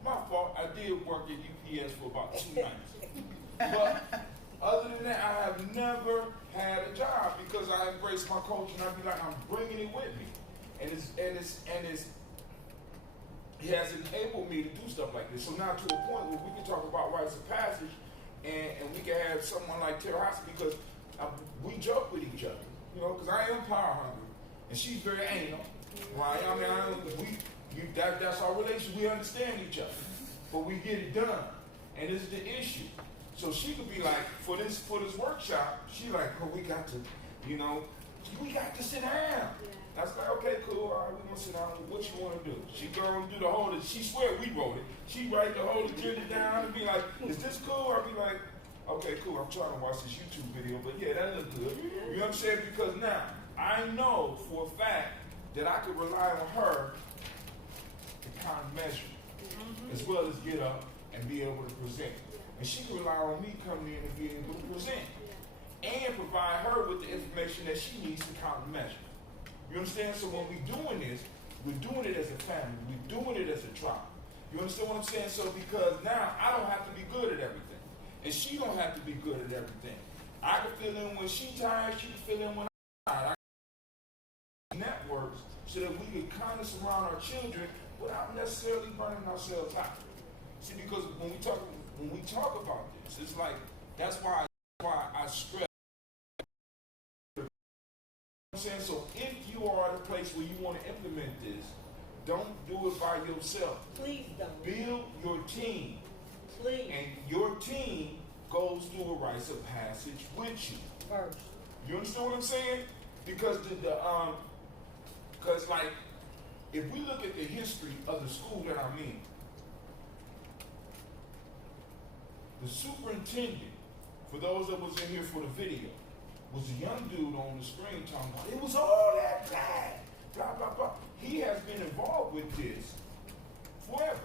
My fault, I did work at UPS for about 2 nights. But other than that, I have never had a job because I embrace my culture and I be like, I'm bringing it with me. And it has enabled me to do stuff like this. So now to a point where we can talk about rites of passage and we can have someone like Terrasi because we joke with each other, you know, because I am power hungry and she's very anal, right? I mean, that's our relationship. We understand each other, but we get it done, and this is the issue. So she could be like, for this workshop, she like, oh, we got to sit down. That's like, okay, cool, all right, we're gonna sit down. What you wanna do? She gonna do the whole, she swear we wrote it. She write the whole agenda down and be like, is this cool? I'll be like, okay, cool, I'm trying to watch this YouTube video, but yeah, that looks good. You know what I'm saying? Because now, I know for a fact that I could rely on her to kind of measure, as well as get up and be able to present. And she can rely on me coming in and being able to present. And provide her with the information that she needs to kind of measure. You understand? So when we're doing this, we're doing it as a family. We're doing it as a tribe. You understand what I'm saying? So because now I don't have to be good at everything. And she don't have to be good at everything. I can fill in when she's tired, she can fill in when I'm tired. Networks so that we can kind of surround our children without necessarily burning ourselves out. See, because when we talk about this, it's like that's why I stress. Saying, so if you are at a place where you want to implement this, don't do it by yourself. Please don't. Build your team. Please. And your team goes through a rites of passage with you. First. You understand what I'm saying? Because because like, if we look at the history of the school that I'm in, the superintendent, for those that was in here for the video, was a young dude on the screen talking about, it was all that bad, blah, blah, blah. He has been involved with this forever.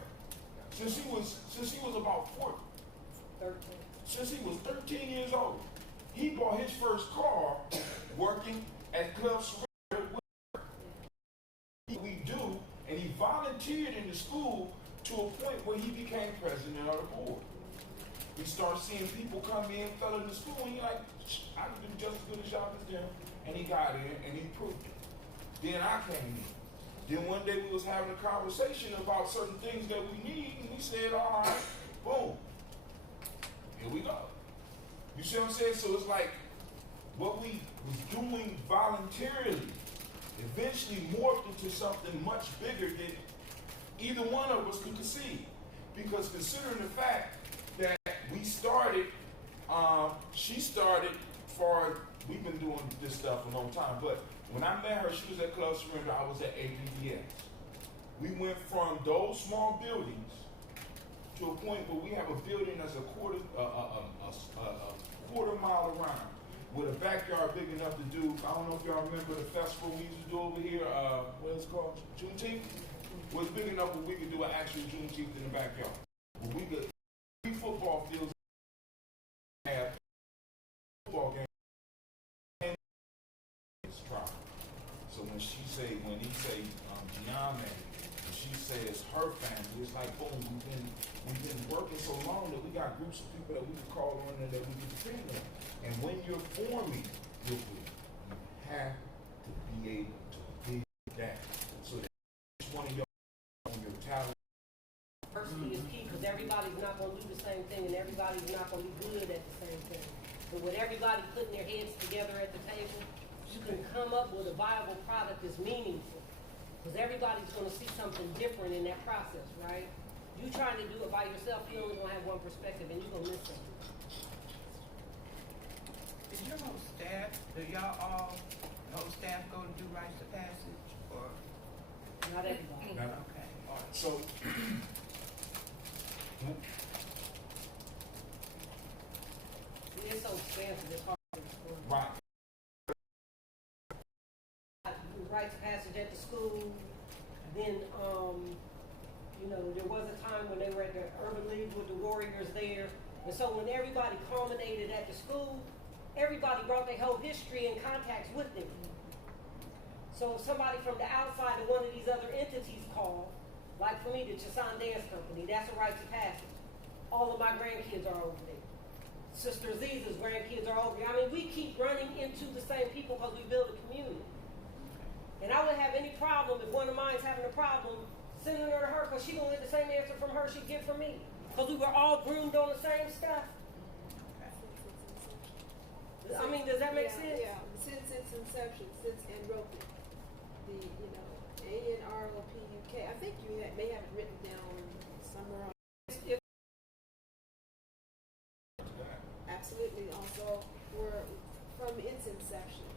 Since he was about 13. Since he was 13 years old. He bought his first car working at Club Surrender. We do, and he volunteered in the school to a point where he became president of the board. We start seeing people come in, fell in the school, and he's like, I can do just as good a job as them. And he got in, and he proved it. Then I came in. Then one day we was having a conversation about certain things that we need, and we said, all right, boom. Here we go. You see what I'm saying? So it's like, what we was doing voluntarily eventually morphed into something much bigger than either one of us could conceive. Because considering the fact that we started, she started we've been doing this stuff a long time, but when I met her, she was at Club Surrender, I was at APDS. We went from those small buildings to a point where we have a building that's a quarter mile around with a backyard big enough to do, I don't know if y'all remember the festival we used to do over here, what is it called? Juneteenth? It was big enough where we could do an actual Juneteenth in the backyard. Where we could, 3 football fields have football games. So when he say, Gye-Nyame, and she says her family, it's like, boom, we've been working so long that we got groups of people that we can call on and that we can depend on. And when you're forming your group, you have to be able to dig that so that each one of y'all on your talent. Diversity is key because everybody's not going to do the same thing and everybody's not going to be good at the same thing. But with everybody putting their heads together at the table, you can come up with a viable product that's meaningful. Because everybody's going to see something different in that process, right? You trying to do it by yourself, you only going to have one perspective and you're going to miss something. Is your whole staff, do y'all all, the whole staff go to do rites of passage, or? Not everybody. Okay. All right, so It's so expensive, it's hard to explain. right. Rites of passage at the school, then, there was a time when they were at the Urban League with the Warriors there, and so when everybody culminated at the school, everybody brought their whole history and contacts with them. So if somebody from the outside of one of these other entities called, like for me, the Chasan Dance Company, that's a rites of passage. All of my grandkids are over there. Sister Aziza's grandkids are over there. I mean, we keep running into the same people because we build a community. And I wouldn't have any problem if one of mine's having a problem sending her to her because she's going to get the same answer from her she'd get from me. Because we were all groomed on the same stuff. I mean, does that make sense? Yeah, since its inception, since ROP, ROP UK. I think you may have it written down somewhere. Absolutely. Also, we're from its inception,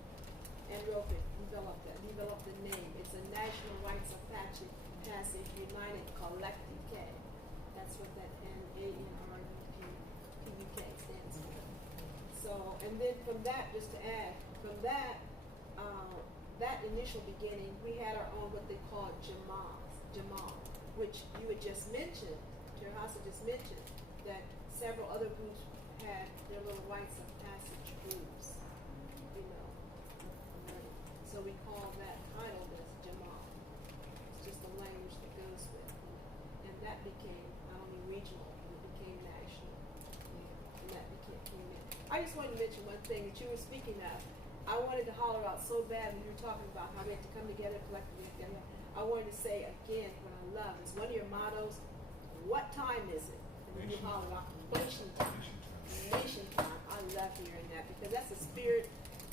ROP developed the name. It's a National Rites of Passage United Collective K. That's what that NANROP stands for. So, and then from that, just to add, from that initial beginning, we had our own what they call Jamal, which you had just mentioned, Terhasa just mentioned, that several other groups had their little rites of passage groups, So we call that title as Jamal. It's just the language that goes with it. And that became not only regional, but it became national. And that came in. I just wanted to mention one thing that you were speaking of. I wanted to holler out so bad when you were talking about how we had to come together collectively together. I wanted to say again what I love is one of your mottos, what time is it? And then you holler out nation time. Nation time. I love hearing that because that's a spirit,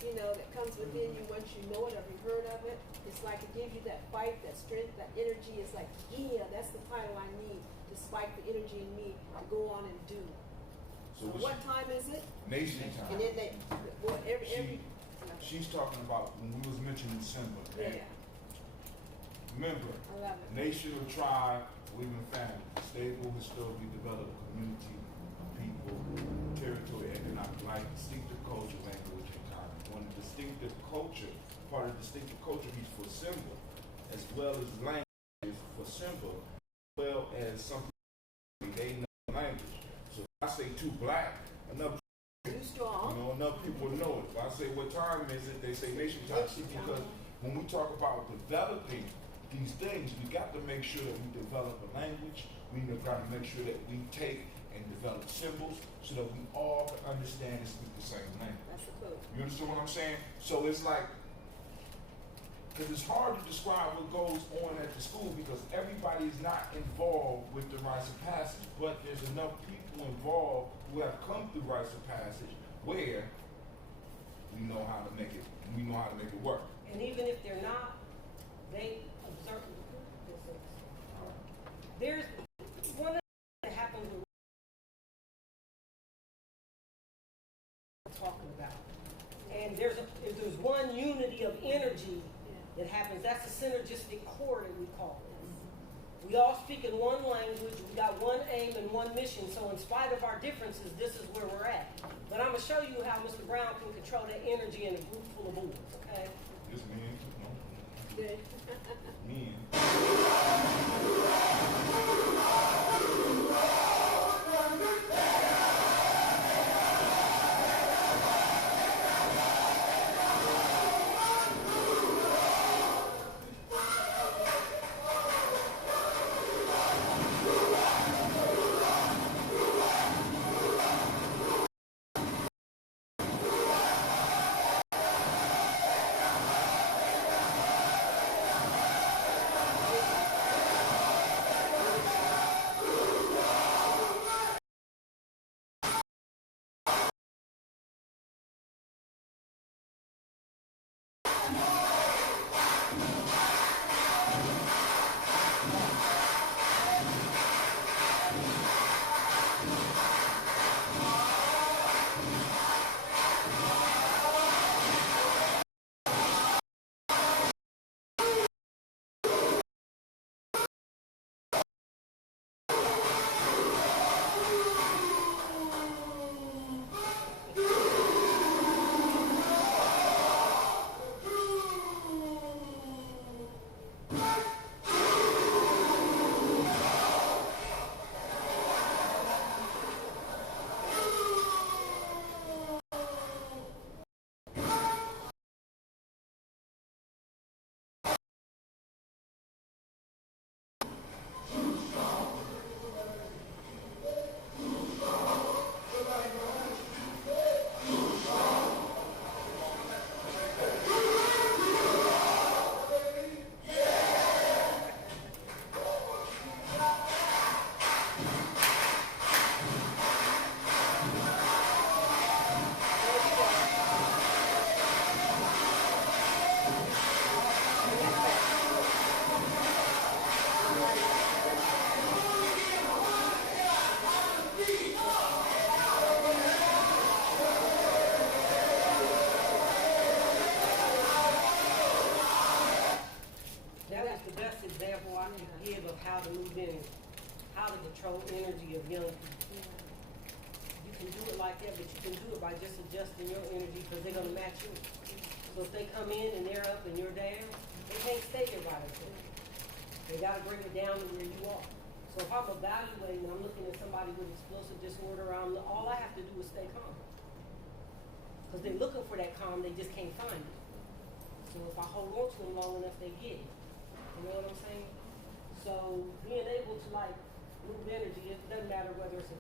that comes within you once you know it or you've heard of it. It's like it gives you that fight, that strength, that energy. It's like, yeah, that's the title I need to spike the energy in me to go on and do. So what time is it? Nation time. And then She's talking about when we was mentioning Simba. Yeah. Remember, I love it. nation or tribe, or even family, stable, historically developed community of people, territory, economic life, distinctive culture, language, and time. One distinctive culture, part of distinctive culture is for Simba, as well as language for Simba, as well as some people, they know language. So if I say too black, enough enough people know it. If I say what time is it, they say nation time. See, because when we talk about developing these things, we got to make sure that we develop a language. We got to make sure that we take and develop symbols so that we all can understand and speak the same language. That's the code. You understand what I'm saying? So it's like, because it's hard to describe what goes on at the school because everybody is not involved with the rites of passage, but there's enough people involved who have come through rites of passage where we know how to make it work. And even if they're not, they observe this. There's one of the things that happens with talking about. And if there's one unity of energy that happens, that's a synergistic core that we call it. We all speak in one language, we got one aim and one mission, so in spite of our differences, this is where we're at. But I'm going to show you how Mr. Brown can control that energy in a group full of boys, okay? Just men, no. Good. Men. example I can give of how to move in, how to control energy of young people. You can do it like that, but you can do it by just adjusting your energy because they're going to match you. So if they come in and they're up and you're down, they can't stay there by themselves. They got to bring it down to where you are. So if I'm evaluating and I'm looking at somebody with explosive disorder, all I have to do is stay calm. Because they're looking for that calm, they just can't find it. So if I hold on to them long enough, they get it. You know what I'm saying? So being able to like move energy, it doesn't matter whether it's a